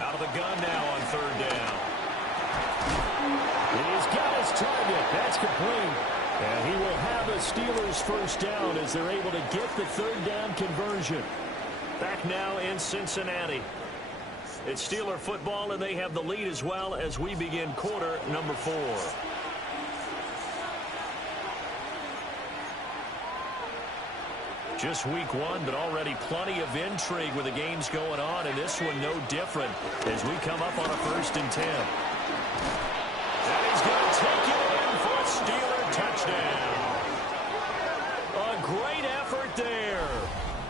Out of the gun now on 3rd down. He's got his target. That's complete. And he will have a Steelers first down as they're able to get the 3rd down conversion. Back now in Cincinnati. It's Steeler football, and they have the lead as well as we begin quarter number 4. Just week 1, but already plenty of intrigue with the games going on, and this one no different as we come up on a 1st and 10. And he's going to take it in for a Steeler touchdown. A great effort there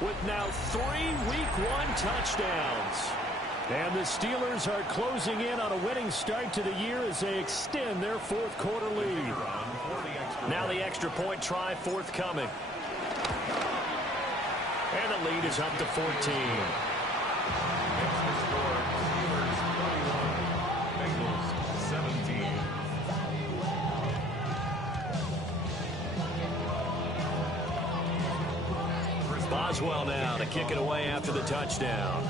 with now 3 week 1 touchdowns. And the Steelers are closing in on a winning start to the year as they extend their 4th quarter lead. Now the extra point try forthcoming. And the lead is up to 14. Bengals 17. Boswell now to kick it away after the touchdown.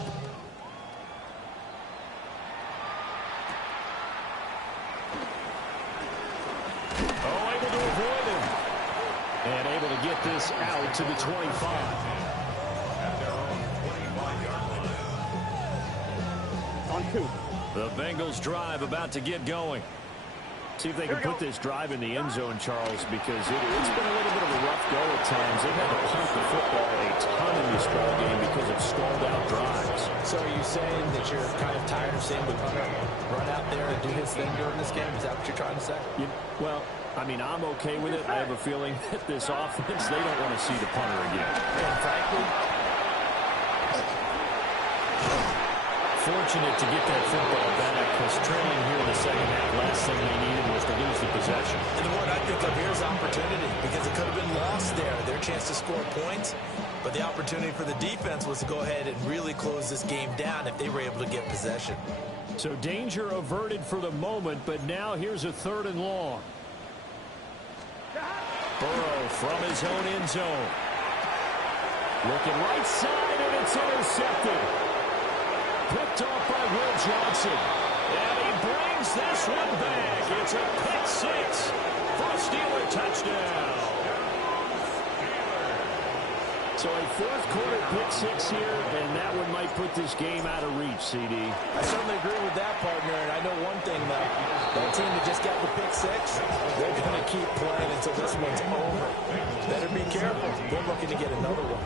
Oh, able to avoid him. And able to get this out to the 25. On 2. The Bengals drive about to get going. See if they can put this drive in the end zone, Charles, because it's been a little bit of a rough go at times. They've had to punt the football a ton in this ball game because of stalled-out drives. So are you saying that you're kind of tired of seeing the punter run out there and do his thing during this game? Is that what you're trying to say? Well, I mean, I'm okay with it. I have a feeling that this offense, they don't want to see the punter again. And frankly, fortunate to get that football back because trailing here in the second half, last thing they needed was to lose the possession. and the word I think of here is opportunity, because it could have been lost there, their chance to score points. But the opportunity for the defense was to go ahead and really close this game down if they were able to get possession. So danger averted for the moment, but now here's a 3rd and long. Burrow from his own end zone. Looking right side, and it's intercepted. Picked off by Will Johnson. And he brings this one back. It's a pick 6 for a Steeler touchdown. So a 4th quarter pick 6 here, and that one might put this game out of reach, CD. I certainly agree with that, partner. And I know one thing, though. That team that just got the pick 6, they're going to keep playing until this one's over. Better be careful. They're looking to get another one.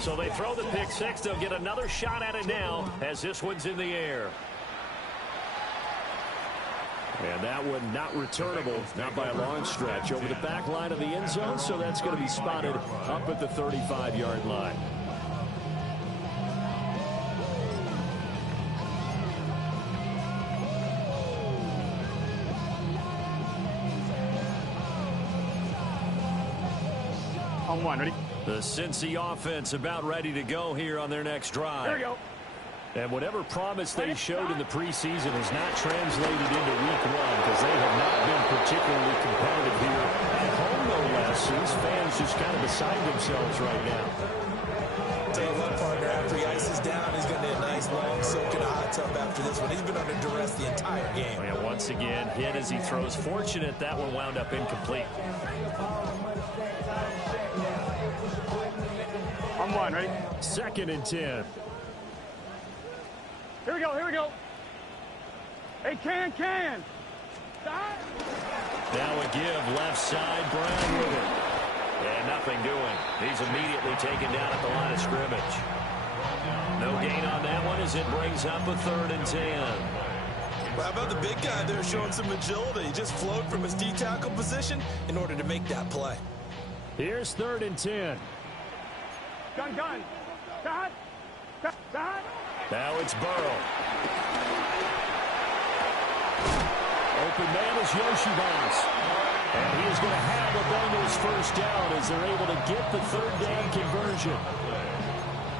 So they throw the pick 6. They'll get another shot at it now as this one's in the air. And that one not returnable, not by a long stretch, over the back line of the end zone, so that's going to be spotted up at the 35-yard line. On 1, ready? The Cincy offense about ready to go here on their next drive. There we go. And whatever promise they showed in the preseason has not translated into week 1 because they have not been particularly competitive here at home, no less. These fans just kind of beside themselves right now. Tell you what, partner, after he ices down, he's going to need a nice long soak in a hot tub after this one. He's been under duress the entire game. And once again, hit as he throws. Fortunate that one wound up incomplete. On 1, ready? 2nd and 10. Here we go, here we go. Hey, can. Stop. Now a give left side, Brown with it. And nothing doing. He's immediately taken down at the line of scrimmage. No gain on that one as it brings up a 3rd and 10. Well, how about the big guy there showing some agility? He just flowed from his D-tackle position in order to make that play. Here's 3rd and 10. Gun. Stop. Now it's Burrow. Open man is Yoshibans. And he is going to have a Bengals first down as they're able to get the 3rd down conversion.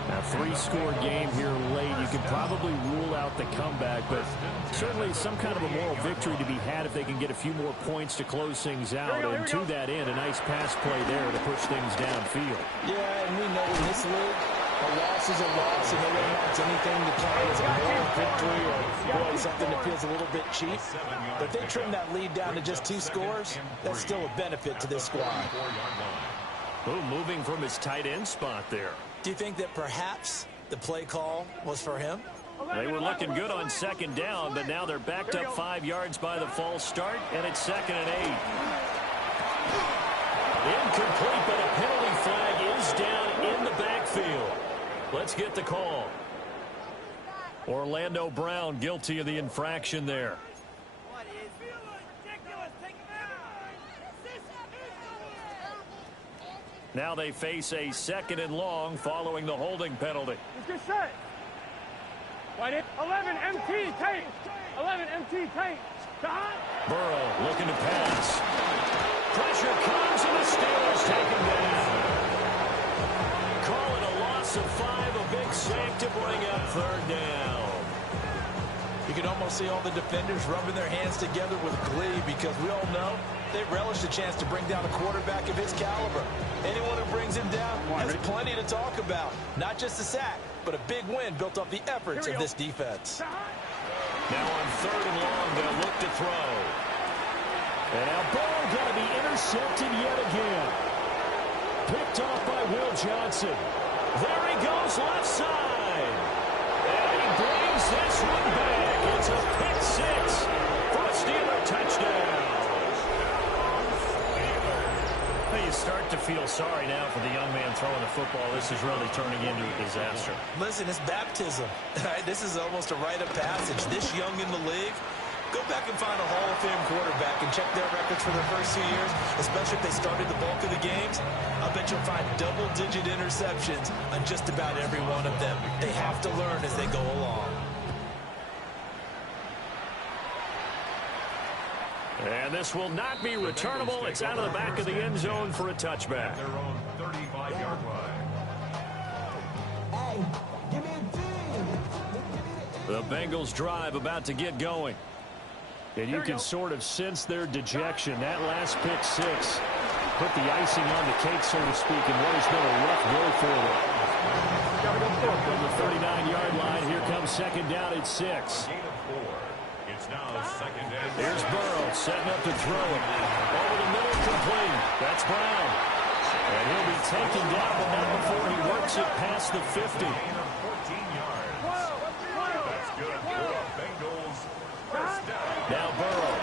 Now, 3-score game here late. You could probably rule out the comeback, but certainly some kind of a moral victory to be had if they can get a few more points to close things out. And to that end, a nice pass play there to push things downfield. Yeah, and we know in this league, a loss is a loss, and no one wants anything to count as a moral victory or boy, something that feels a little bit cheap. But if they trim that lead down to just 2 scores, that's still a benefit to this squad. Oh, moving from his tight end spot there. Do you think that perhaps the play call was for him? They were looking good on 2nd down, but now they're backed up 5 yards by the false start, and it's 2nd and 8. Incomplete, but a penalty flag is down in the backfield. Let's get the call. Orlando Brown guilty of the infraction there. Now they face a 2nd and long following the holding penalty. Let's get set. 11 MT tape. 11 MT tape. Burrow looking to pass. Pressure comes and the Steelers take him down. Call it a loss of 5, a big sack to bring up 3rd down. You can almost see all the defenders rubbing their hands together with glee because we all know they relish the chance to bring down a quarterback of his caliber. Anyone who brings him down has plenty to talk about. Not just a sack, but a big win built off the efforts of this defense. Now on 3rd and long, they'll look to throw. And now ball going to be intercepted yet again. Picked off by Will Johnson. There he goes left side. And he brings this one back. It's a pick 6 for a Steeler touchdown. Well, you start to feel sorry now for the young man throwing the football. This is really turning into a disaster. Listen, it's baptism. Right? This is almost a rite of passage. This young in the league, go back and find a Hall of Fame quarterback and check their records for their first 2 years, especially if they started the bulk of the games. I bet you'll find double-digit interceptions on just about every one of them. They have to learn as they go along. And this will not be returnable. It's out of the back of the end zone for a touchback. Their own 35-yard line. Hey, give me a D. The Bengals drive about to get going. And you can sort of sense their dejection. That last pick 6 put the icing on the cake, so to speak, in what has been a rough go for them. From the 39-yard line, here comes 2nd down at 6. Gain of 4. It's now 2nd and 6. Here's Burrow setting up to throw it. Over the middle, complete. That's Brown. And he'll be taken down, but not before he works it past the 50. Gain of 14 yards. That's good for the Bengals. First down. Now Burrow.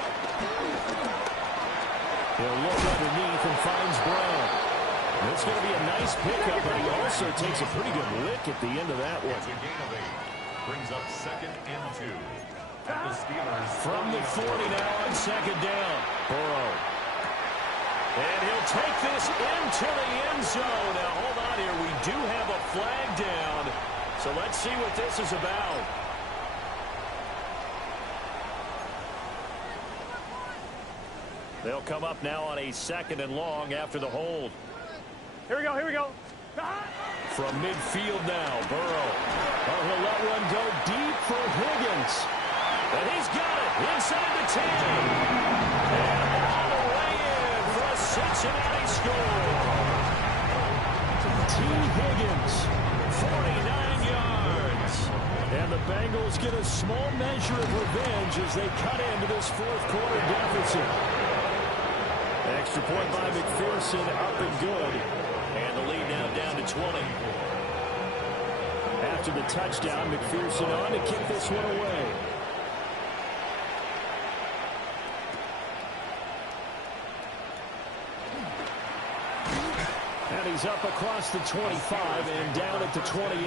He'll look underneath and finds Brown. It's going to be a nice pickup, but he also takes a pretty good lick at the end of that one. It's a gain of 8. Brings up 2nd and 2. At the Steelers. From the 40 now on 2nd down. Burrow. And he'll take this into the end zone. Now, hold on here. We do have a flag down. So let's see what this is about. They'll come up now on a 2nd and long after the hold. Here we go, here we go. From midfield now, Burrow. Oh, he'll let one go deep for Higgins. And he's got it inside the 10. And all the way in for a Cincinnati score. T. Higgins, 49 yards. And the Bengals get a small measure of revenge as they cut into this 4th quarter deficit. Extra point by McPherson, up and good. And the lead now down to 20. After the touchdown, McPherson on to kick this one away. And he's up across the 25 and down at the 28. At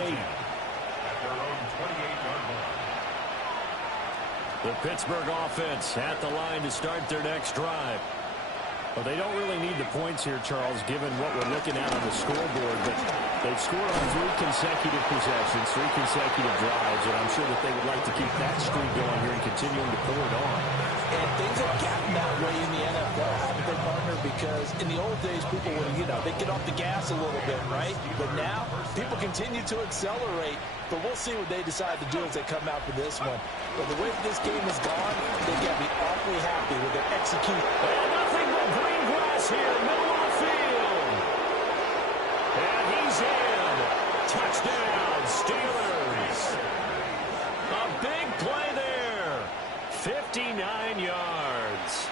their own 28-yard line. The Pittsburgh offense at the line to start their next drive. Well, they don't really need the points here, Charles, given what we're looking at on the scoreboard. But they've scored on 3 consecutive possessions, 3 consecutive drives, and I'm sure that they would like to keep that streak going here and continuing to pour it on. And things have gotten that way in the NFL, haven't they, partner? Because in the old days, people would, they'd get off the gas a little bit, right? But now, people continue to accelerate. But we'll see what they decide to do as they come out for this one. But the way this game has gone, they've got to be awfully happy with their execution. And nothing but green grass here, middle of the field. And he's in. Touchdown, Steelers. A big play there. 59 yards.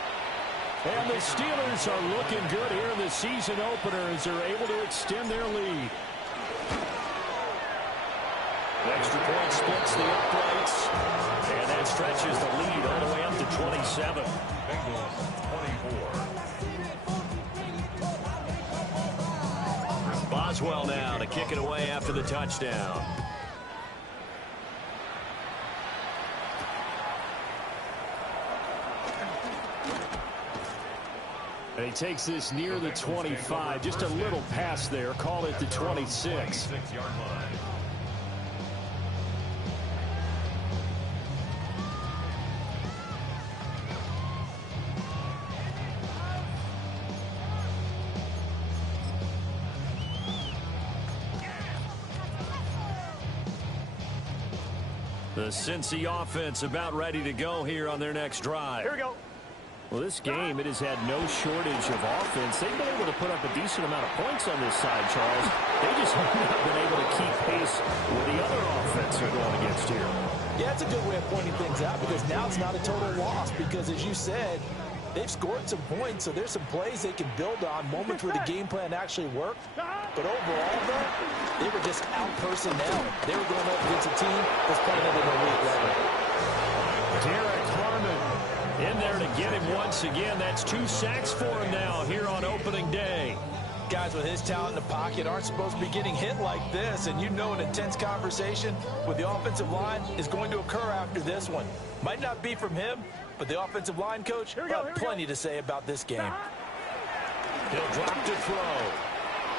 And the Steelers are looking good here in the season opener as they're able to extend their lead. Extra point splits the uprights. And that stretches the lead all the way up to 27. Bengals 24. Boswell now to kick it away after the touchdown. And he takes this near the 25. Just a little pass there. Call it the 26. 26-yard line. The Cincy offense about ready to go here on their next drive. Here we go. Well, this game, it has had no shortage of offense. They've been able to put up a decent amount of points on this side, Charles. They just have not been able to keep pace with the other offense they're going against here. Yeah, it's a good way of pointing things out because now it's not a total loss because, as you said, they've scored some points, so there's some plays they can build on, moments where the game plan actually worked. But overall, though, they were just out-personnel. They were going up against a team that's playing at an elite level. Derek Harmon in there to get him once again. That's 2 sacks for him now here on opening day. Guys with his talent in the pocket aren't supposed to be getting hit like this, and you know an intense conversation with the offensive line is going to occur after this one. Might not be from him, but the offensive line coach will have plenty to say about this game. He'll drop to throw.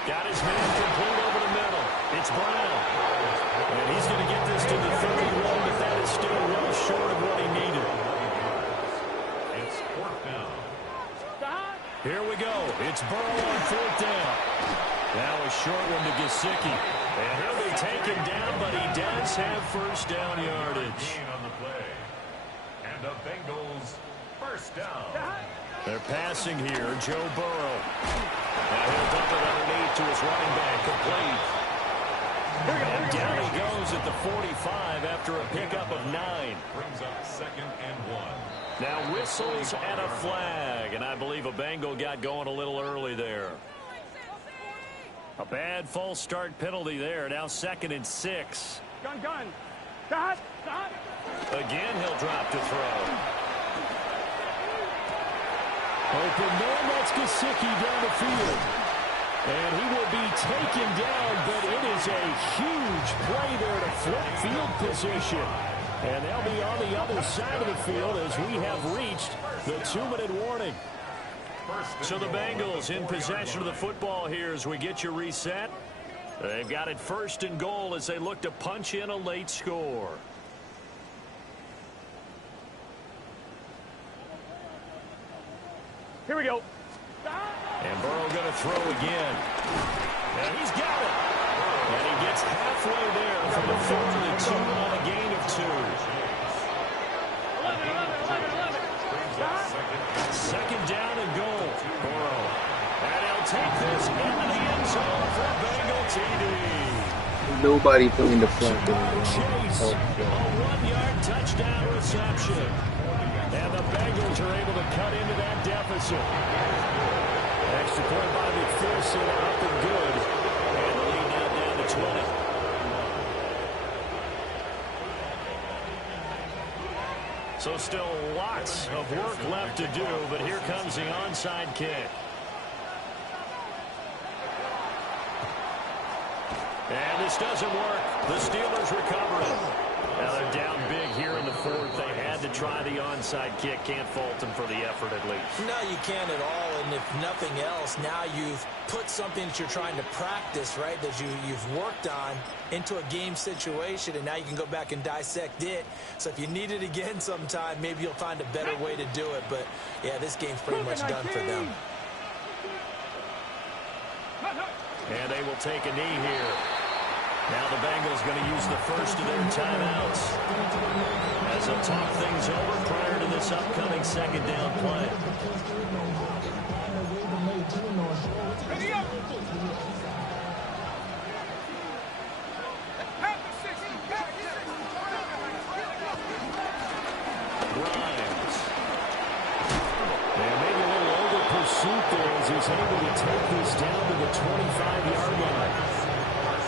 Got his man complete over the middle. It's Brown. And he's going to get this to the 31, but that is still well short of what he needed. It's 4th down. Here we go. It's Burrow on 4th down. Now a short one to Gesicki. And he'll be taken down, but he does have first down yardage. Gain on the play. And the Bengals 1st down. They're passing here. Joe Burrow. Now he'll dump it underneath to his running back. Complete. And down he goes at the 45 after a pickup of 9. Brings up 2nd and 1. Now whistles and a flag. And I believe a Bengal got going a little early there. A bad false start penalty there. Now 2nd and 6. Gun. Dot. Again, he'll drop to throw. Open man, that's Gesicki down the field. And he will be taken down, but it is a huge play there to flip field position. And they'll be on the other side of the field as we have reached the 2-minute warning. So the Bengals in possession of the football here as we get you reset. They've got it 1st and goal as they look to punch in a late score. Here we go. And Burrow going to throw again. And he's got it. And he gets halfway there from the 4 to the 2 on a gain of 2. 2nd down and goal. Burrow. And he'll take this into the end zone for a Bengal TD. Nobody putting the flag Chase, a 1-yard touchdown reception. And the Bengals are able to cut into that deficit. Extra point by McPherson, up and good. And the lead now down to 20. So still lots of work left to do, but here comes the onside kick. And this doesn't work. The Steelers recover it. Now they're down big here in the 4th. They had to try the onside kick. Can't fault them for the effort at least. No, you can't at all. And if nothing else, now you've put something that you're trying to practice, right, that you've worked on into a game situation, and now you can go back and dissect it. So if you need it again sometime, maybe you'll find a better way to do it. But, yeah, this game's pretty much done for them. And they will take a knee here. Now the Bengals going to use the first of their timeouts as they'll talk things over prior to this upcoming 2nd down play. Grimes. And maybe a little over pursuit there as he's able to take this down to the 25-yard line.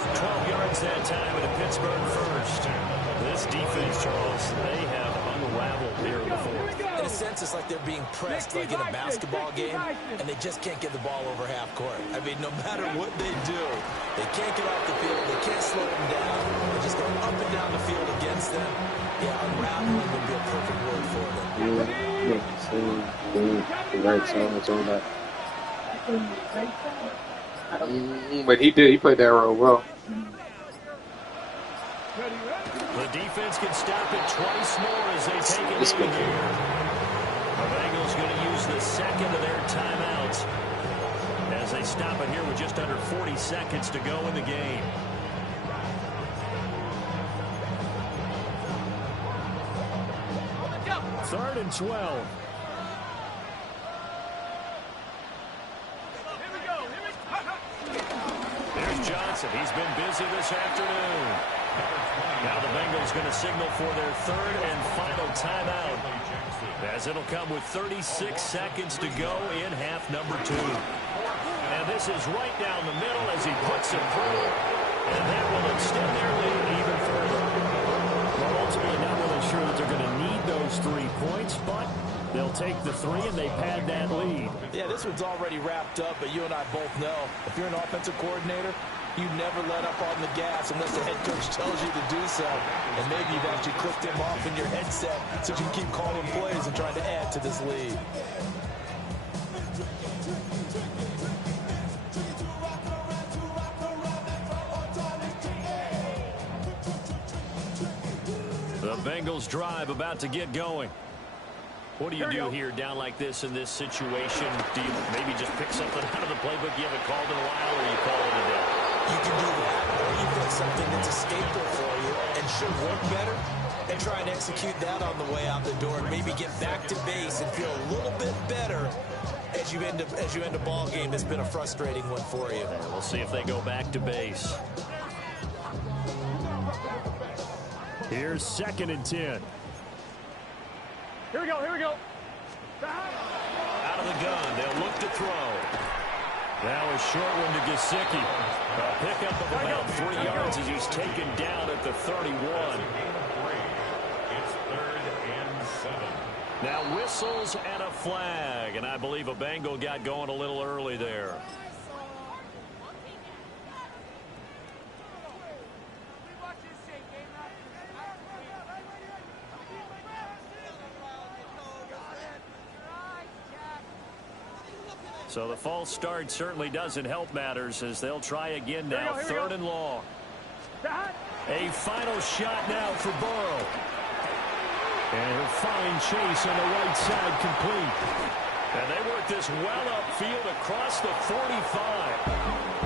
12 yards that time at a Pittsburgh first. This defense, Charles, they have unraveled here in the 4th. In a sense, it's like they're being pressed like in a basketball game, and they just can't get the ball over half court. I mean, no matter what they do, they can't get off the field. They can't slow them down. They just go up and down the field against them. Yeah, unraveling would be a perfect word for them. The right side, it's all that. But he played that role well. The defense can stop it twice more as they take it in here. The Bengals going to use the 2nd of their timeouts as they stop it here with just under 40 seconds to go in the game. Third and 12. There's Johnson. He's been busy this afternoon. Now the Bengals going to signal for their third and final timeout, as it'll come with 36 seconds to go in half number 2. And this is right down the middle as he puts it through, and that will extend their lead even further. Well, ultimately, not really sure that they're going to need those 3 points, but they'll take the 3 and they pad that lead. Yeah, this one's already wrapped up, but you and I both know if you're an offensive coordinator, you never let up on the gas unless the head coach tells you to do so. And maybe you've actually clicked him off in your headset so you can keep calling plays and trying to add to this lead. The Bengals drive about to get going. What do you do here down like this in this situation? Do you maybe just pick something out of the playbook you haven't called in a while, or you call it a day? You can do that, or you pick something that's a staple for you and should work better, and try and execute that on the way out the door, and maybe get back to base and feel a little bit better as you end a ball game that's been a frustrating one for you. We'll see if they go back to base. Here's 2nd and 10. Here we go, here we go. Out of the gun, they'll look to throw. Now a short one to Gesicki. A pickup of about 3 yards as he's taken down at the 31. It's 3rd and 7. Now whistles and a flag, and I believe a Bengal got going a little early there. So the false start certainly doesn't help matters as they'll try again now. 3rd and long. A final shot now for Burrow. And a fine chase on the right side complete. And they work this well upfield across the 45.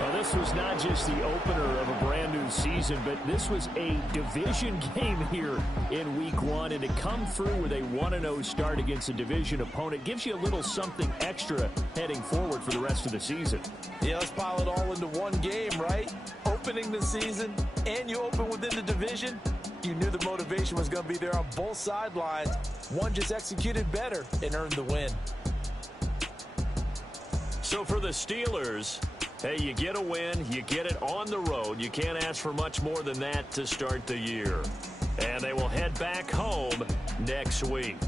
Well, this was not just the opener of a brand new season, but this was a division game here in week 1. And to come through with a 1-0 start against a division opponent gives you a little something extra heading forward for the rest of the season. Yeah, let's pile it all into one game, right? Opening the season, and you open within the division. You knew the motivation was going to be there on both sidelines. One just executed better and earned the win. So for the Steelers, hey, you get a win, you get it on the road. You can't ask for much more than that to start the year. And they will head back home next week.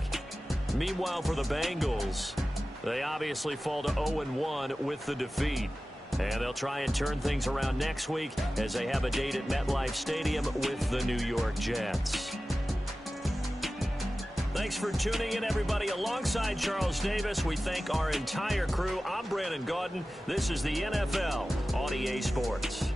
Meanwhile, for the Bengals, they obviously fall to 0-1 with the defeat. And they'll try and turn things around next week as they have a date at MetLife Stadium with the New York Jets. Thanks for tuning in, everybody. Alongside Charles Davis, we thank our entire crew. I'm Brandon Gaudin. This is the NFL on EA Sports.